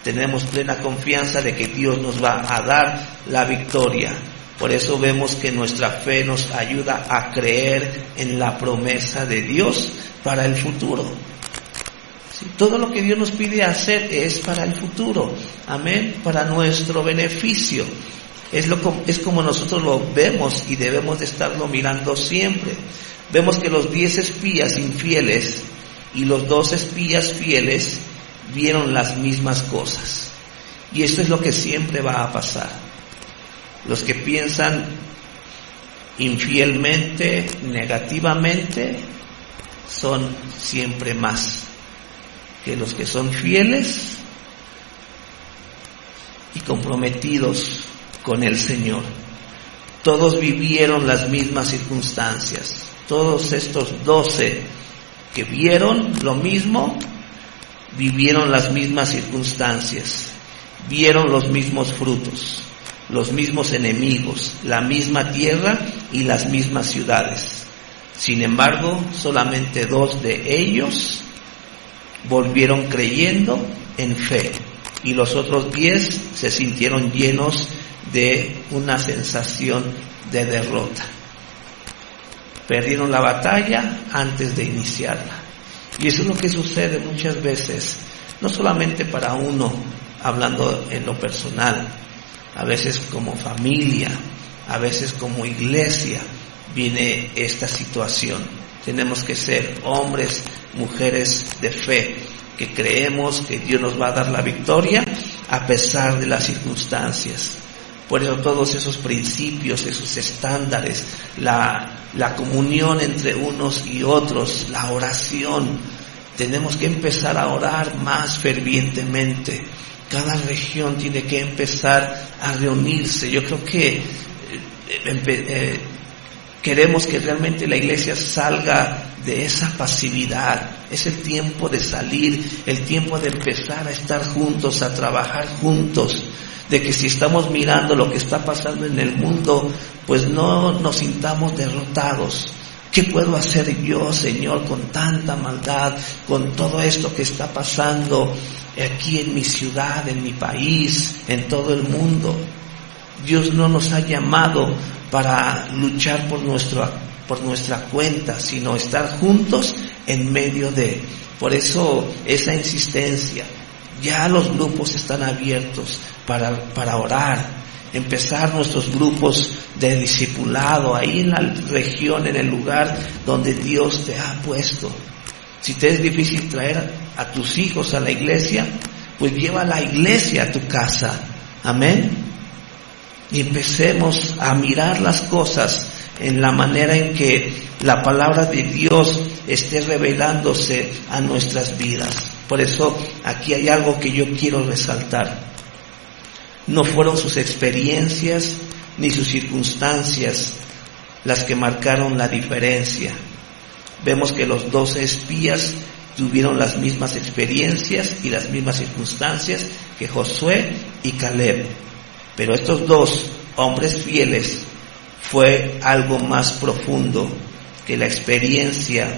Tenemos plena confianza de que Dios nos va a dar la victoria. Por eso vemos que nuestra fe nos ayuda a creer en la promesa de Dios para el futuro. ¿Sí? Todo lo que Dios nos pide hacer es para el futuro. Amén. Para nuestro beneficio. Es como nosotros lo vemos, y debemos de estarlo mirando siempre. Vemos que los 10 espías infieles y los 2 espías fieles vieron las mismas cosas. Y esto es lo que siempre va a pasar. Los que piensan infielmente, negativamente, son siempre más que los que son fieles y comprometidos con el Señor. Todos vivieron las mismas circunstancias. Todos estos 12 que vieron lo mismo, vivieron las mismas circunstancias, vieron los mismos frutos, los mismos enemigos, la misma tierra y las mismas ciudades. Sin embargo, solamente 2 de ellos volvieron creyendo en fe, y los otros 10 se sintieron llenos de una sensación de derrota. Perdieron la batalla antes de iniciarla. Y eso es lo que sucede muchas veces, no solamente para uno, hablando en lo personal, a veces como familia, a veces como iglesia, viene esta situación. Tenemos que ser hombres, mujeres de fe, que creemos que Dios nos va a dar la victoria a pesar de las circunstancias. Por eso todos esos principios, esos estándares, la comunión entre unos y otros, la oración, tenemos que empezar a orar más fervientemente. Cada región tiene que empezar a reunirse. Yo creo que queremos que realmente la iglesia salga de esa pasividad. Es el tiempo de salir, el tiempo de empezar a estar juntos, a trabajar juntos. De que si estamos mirando lo que está pasando en el mundo, pues no nos sintamos derrotados. ¿Qué puedo hacer yo, Señor, con tanta maldad, con todo esto que está pasando aquí en mi ciudad, en mi país, en todo el mundo? Dios no nos ha llamado para luchar por nuestra cuenta, sino estar juntos en medio de. Por eso esa insistencia. Ya los grupos están abiertos para orar, empezar nuestros grupos de discipulado ahí en la región, en el lugar donde Dios te ha puesto. Si te es difícil traer a tus hijos a la iglesia, pues lleva a la iglesia a tu casa. Amén. Y empecemos a mirar las cosas en la manera en que la palabra de Dios esté revelándose a nuestras vidas. Por eso aquí hay algo que yo quiero resaltar. No fueron sus experiencias ni sus circunstancias las que marcaron la diferencia. Vemos que los 12 espías tuvieron las mismas experiencias y las mismas circunstancias que Josué y Caleb. Pero estos 2 hombres fieles fue algo más profundo que la experiencia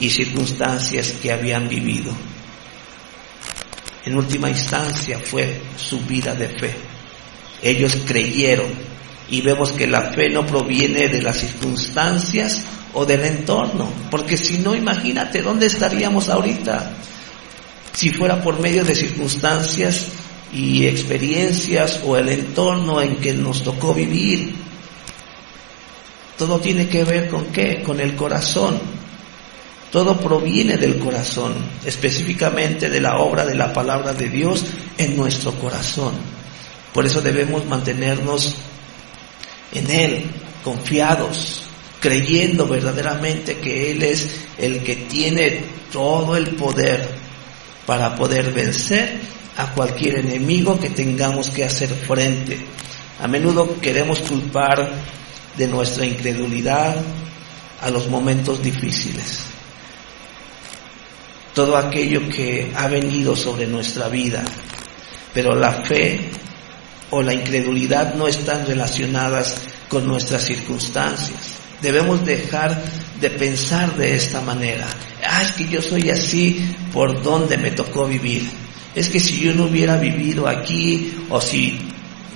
y circunstancias que habían vivido. En última instancia fue su vida de fe. Ellos creyeron, y vemos que la fe no proviene de las circunstancias o del entorno, porque si no, imagínate dónde estaríamos ahorita si fuera por medio de circunstancias y experiencias o el entorno en que nos tocó vivir. Todo tiene que ver con ¿qué? Con el corazón. Todo proviene del corazón, específicamente de la obra de la palabra de Dios en nuestro corazón. Por eso debemos mantenernos en Él, confiados, creyendo verdaderamente que Él es el que tiene todo el poder para poder vencer a cualquier enemigo que tengamos que hacer frente. A menudo queremos culpar de nuestra incredulidad a los momentos difíciles, todo aquello que ha venido sobre nuestra vida, pero la fe o la incredulidad no están relacionadas con nuestras circunstancias. Debemos dejar de pensar de esta manera. Es que yo soy así por donde me tocó vivir. Es que si yo no hubiera vivido aquí, o si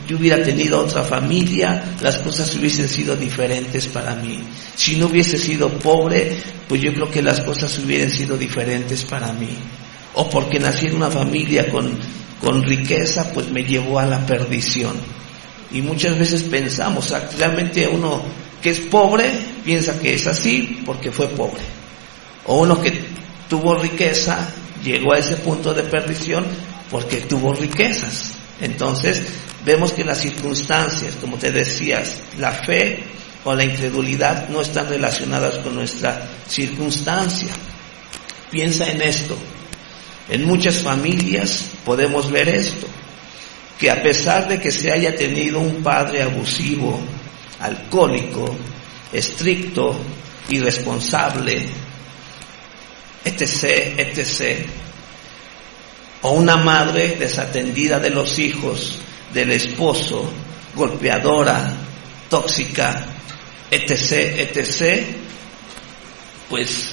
yo hubiera tenido otra familia, las cosas hubiesen sido diferentes para mí. Si no hubiese sido pobre, pues yo creo que las cosas hubieran sido diferentes para mí. O porque nací en una familia con riqueza, pues me llevó a la perdición. Y muchas veces pensamos, realmente uno que es pobre piensa que es así porque fue pobre. O uno que tuvo riqueza llegó a ese punto de perdición porque tuvo riquezas. Entonces vemos que las circunstancias, como te decías, la fe o la incredulidad no están relacionadas con nuestra circunstancia. Piensa en esto. En muchas familias podemos ver esto, que a pesar de que se haya tenido un padre abusivo, alcohólico, estricto, irresponsable, etc., o una madre desatendida de los hijos, del esposo, golpeadora, tóxica, etc., pues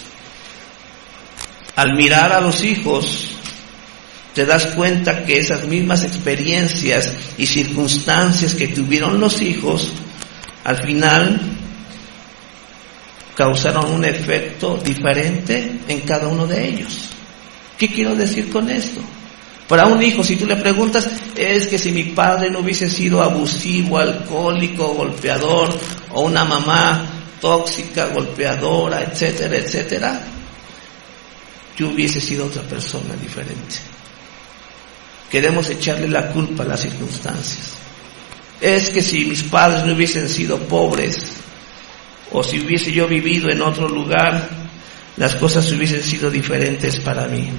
al mirar a los hijos te das cuenta que esas mismas experiencias y circunstancias que tuvieron los hijos al final causaron un efecto diferente en cada uno de ellos. ¿Qué quiero decir con esto? Para un hijo, si tú le preguntas, es que si mi padre no hubiese sido abusivo, alcohólico, golpeador, o una mamá tóxica, golpeadora, etcétera, etcétera, yo hubiese sido otra persona diferente. Queremos echarle la culpa a las circunstancias. Es que si mis padres no hubiesen sido pobres, o si hubiese yo vivido en otro lugar, las cosas hubiesen sido diferentes para mí.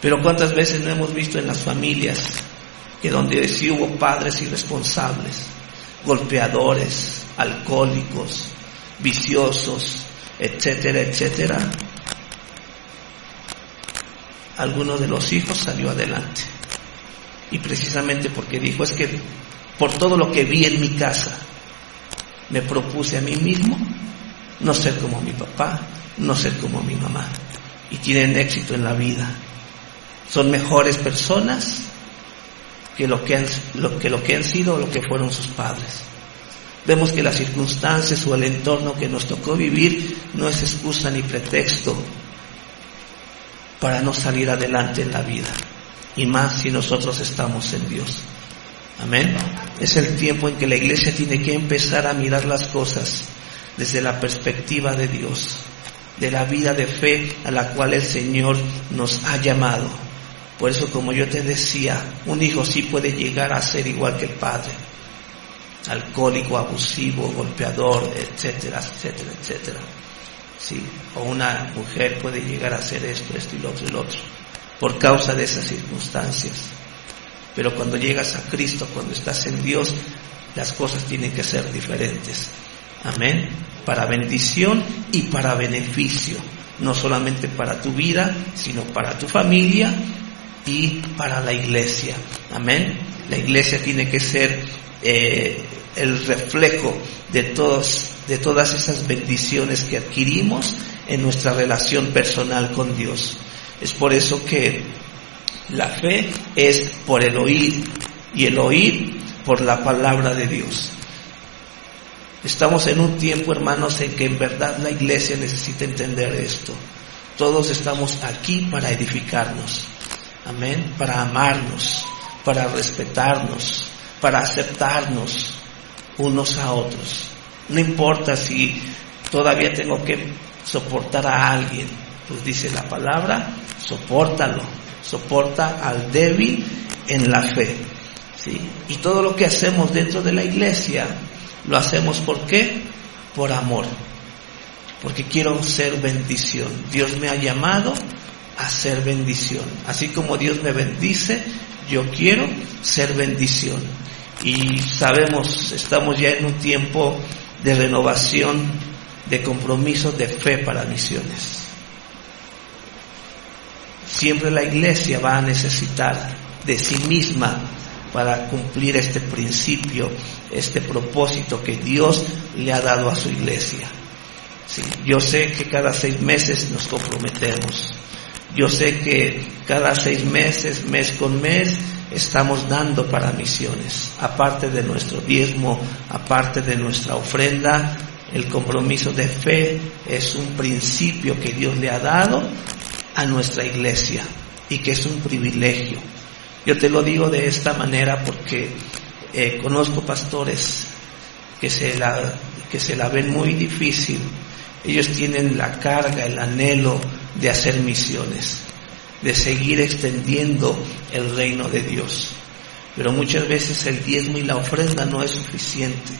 Pero cuántas veces no hemos visto en las familias que donde sí hubo padres irresponsables, golpeadores, alcohólicos, viciosos, etcétera, etcétera, alguno de los hijos salió adelante. Y precisamente porque dijo, es que por todo lo que vi en mi casa, me propuse a mí mismo no ser como mi papá, no ser como mi mamá. Y tienen éxito en la vida. Son mejores personas que lo que han sido o lo que fueron sus padres. Vemos que las circunstancias o el entorno que nos tocó vivir no es excusa ni pretexto para no salir adelante en la vida, y más si nosotros estamos en Dios. Amén. Es el tiempo en que la iglesia tiene que empezar a mirar las cosas desde la perspectiva de Dios, de la vida de fe a la cual el Señor nos ha llamado. Por eso, como yo te decía, un hijo sí puede llegar a ser igual que el padre, alcohólico, abusivo, golpeador, etcétera, etcétera, etcétera. Sí, o una mujer puede llegar a hacer esto y lo otro, por causa de esas circunstancias. Pero cuando llegas a Cristo, cuando estás en Dios, las cosas tienen que ser diferentes. Amén. Para bendición y para beneficio, no solamente para tu vida, sino para tu familia y para la iglesia. Amén. La iglesia tiene que ser el reflejo de todas esas bendiciones que adquirimos en nuestra relación personal con Dios. Es por eso que la fe es por el oír, y el oír por la palabra de Dios. Estamos en un tiempo, hermanos, en que en verdad la iglesia necesita entender esto. Todos estamos aquí para edificarnos, amén, para amarnos, para respetarnos, para aceptarnos unos a otros. No importa si todavía tengo que soportar a alguien, pues dice la palabra, sopórtalo, soporta al débil en la fe, ¿sí? Y todo lo que hacemos dentro de la iglesia, lo hacemos ¿por qué? por amor, porque quiero ser bendición. Dios me ha llamado a ser bendición. Así como Dios me bendice, yo quiero ser bendición. Y sabemos, estamos ya en un tiempo de renovación, de compromiso, de fe para misiones. Siempre la iglesia va a necesitar de sí misma para cumplir este principio, este propósito que Dios le ha dado a su iglesia. Sí, yo sé que cada 6 meses nos comprometemos. Yo sé que cada 6 meses, mes con mes, estamos dando para misiones. Aparte de nuestro diezmo, aparte de nuestra ofrenda, el compromiso de fe es un principio que Dios le ha dado a nuestra iglesia y que es un privilegio. Yo te lo digo de esta manera porque conozco pastores que se la ven muy difícil. Ellos tienen la carga, el anhelo de hacer misiones, de seguir extendiendo el reino de Dios. Pero muchas veces el diezmo y la ofrenda no es suficiente.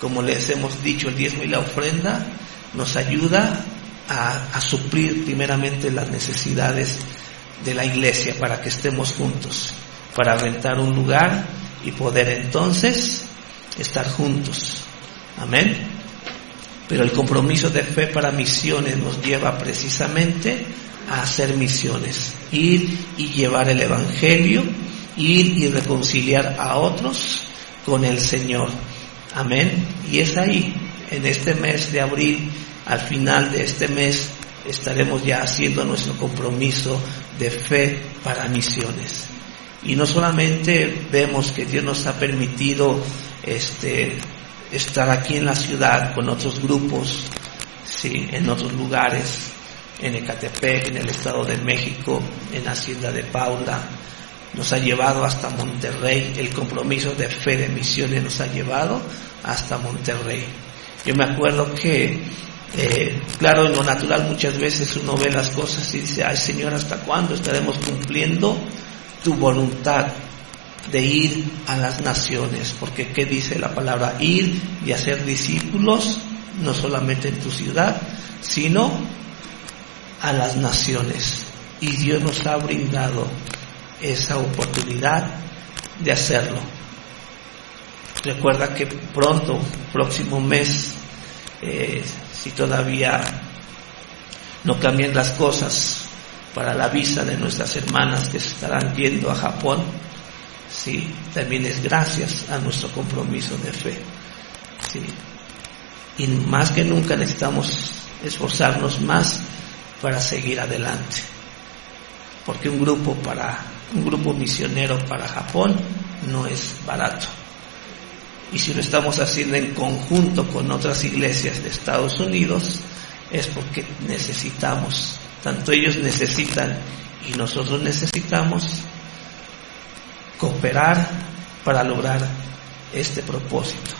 Como les hemos dicho, el diezmo y la ofrenda nos ayuda a suplir primeramente las necesidades de la iglesia para que estemos juntos, para rentar un lugar y poder entonces estar juntos. Amén. Pero el compromiso de fe para misiones nos lleva precisamente a hacer misiones, ir y llevar el evangelio, ir y reconciliar a otros con el Señor. Amén. Y es ahí, en este mes de abril, al final de este mes, estaremos ya haciendo nuestro compromiso de fe para misiones. Y no solamente vemos que Dios nos ha permitido estar aquí en la ciudad con otros grupos, sí, en otros lugares, en Ecatepec, en el Estado de México, en Hacienda de Paula, nos ha llevado hasta Monterrey. El compromiso de fe de misiones nos ha llevado hasta Monterrey. Yo me acuerdo que claro, en lo natural muchas veces uno ve las cosas y dice: ay Señor, ¿hasta cuándo estaremos cumpliendo tu voluntad de ir a las naciones? Porque ¿qué dice la palabra? Ir y hacer discípulos, no solamente en tu ciudad, sino a las naciones. Y Dios nos ha brindado esa oportunidad de hacerlo. Recuerda que pronto, próximo mes, si todavía no cambian las cosas para la visa de nuestras hermanas que se estarán yendo a Japón, sí, también es gracias a nuestro compromiso de fe. Sí. Y más que nunca necesitamos esforzarnos más para seguir adelante, porque un grupo misionero para Japón no es barato. Y si lo estamos haciendo en conjunto con otras iglesias de Estados Unidos, es porque necesitamos, tanto ellos necesitan y nosotros necesitamos cooperar para lograr este propósito.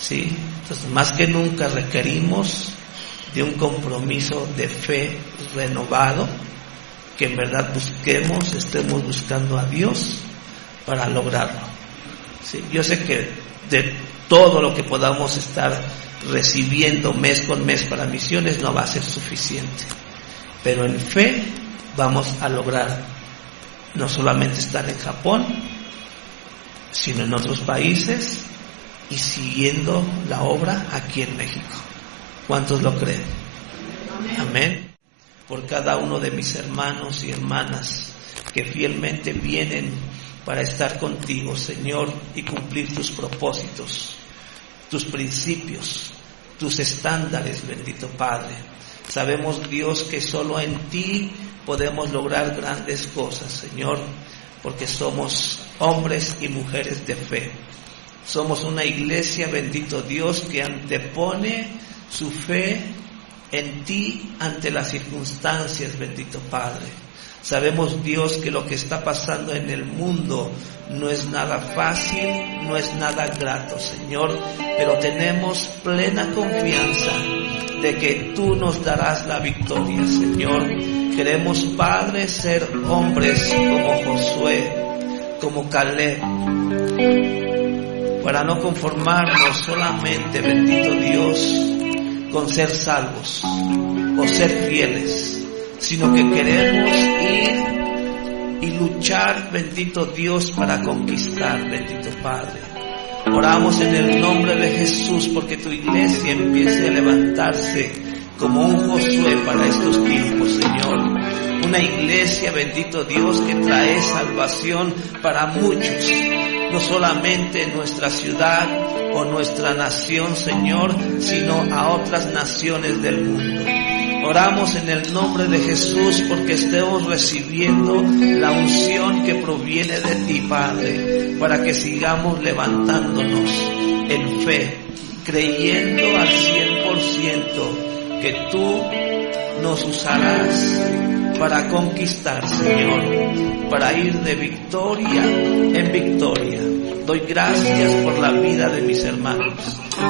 ¿Sí? Entonces, más que nunca requerimos de un compromiso de fe renovado, que en verdad estemos buscando a Dios para lograrlo. ¿Sí? Yo sé que de todo lo que podamos estar recibiendo mes con mes para misiones no va a ser suficiente, pero en fe vamos a lograr no solamente estar en Japón, sino en otros países y siguiendo la obra aquí en México. ¿Cuántos lo creen? Amén. Por cada uno de mis hermanos y hermanas que fielmente vienen para estar contigo, Señor, y cumplir tus propósitos, tus principios, tus estándares, bendito Padre. Sabemos, Dios, que solo en ti podemos lograr grandes cosas, Señor, porque somos hombres y mujeres de fe. Somos una iglesia, bendito Dios, que antepone su fe en ti ante las circunstancias, bendito Padre. Sabemos, Dios, que lo que está pasando en el mundo no es nada fácil, no es nada grato, Señor, pero tenemos plena confianza de que tú nos darás la victoria, Señor. Queremos, Padre, ser hombres como Josué, como Caleb, para no conformarnos solamente, bendito Dios, con ser salvos o ser fieles, sino que queremos ir y luchar, bendito Dios, para conquistar, bendito Padre. Oramos en el nombre de Jesús porque tu iglesia empiece a levantarse como un Josué para estos tiempos, Señor. Una iglesia, bendito Dios, que trae salvación para muchos, no solamente en nuestra ciudad o nuestra nación, Señor, sino a otras naciones del mundo. Oramos en el nombre de Jesús porque estemos recibiendo la unción que proviene de ti, Padre, para que sigamos levantándonos en fe, creyendo al 100% que tú nos usarás para conquistar, Señor, para ir de victoria en victoria. Doy gracias por la vida de mis hermanos,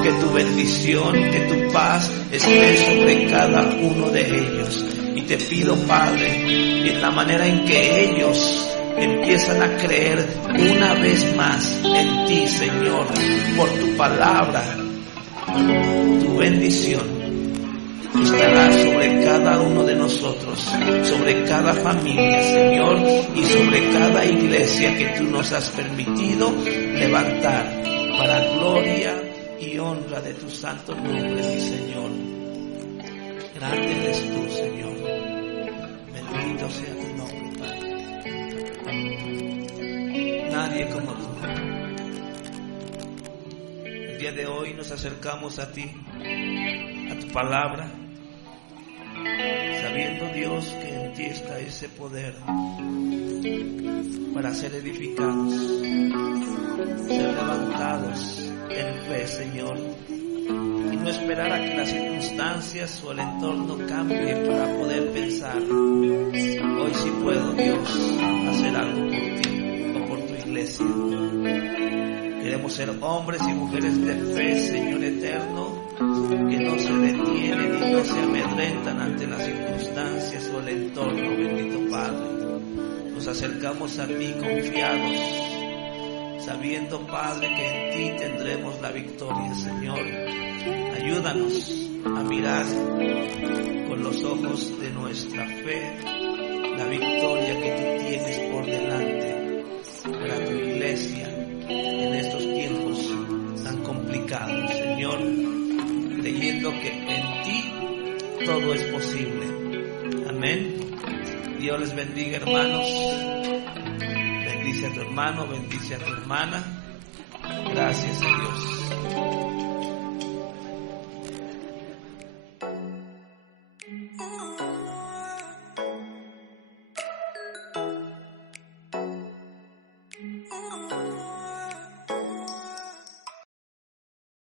que tu bendición, que tu paz esté sobre cada uno de ellos. Y te pido, Padre, en la manera en que ellos empiezan a creer una vez más en ti, Señor, por tu palabra, tu bendición estará sobre cada uno de nosotros, sobre cada familia, Señor, y sobre cada iglesia que tú nos has permitido levantar para gloria y honra de tu santo nombre, mi Señor. Grande eres tú, Señor. Bendito sea tu nombre, Padre. Nadie como tú. El día de hoy nos acercamos a ti, a tu palabra, sabiendo, Dios, que en ti está ese poder para ser edificados, ser levantados en fe, Señor, y no esperar a que las circunstancias o el entorno cambie para poder pensar: hoy sí puedo, Dios, hacer algo por ti o por tu iglesia. Queremos ser hombres y mujeres de fe, Señor eterno, que no se detienen y no se amedrentan ante las circunstancias o el entorno, bendito Padre. Nos acercamos a ti confiados, sabiendo, Padre, que en ti tendremos la victoria, Señor. Ayúdanos a mirar con los ojos de nuestra fe la victoria que tú tienes por delante para tu iglesia en estos tiempos tan complicados, Señor, creyendo que en ti todo es posible. Amén. Dios les bendiga, hermanos. Bendice a tu hermano, bendice a tu hermana. Gracias a Dios.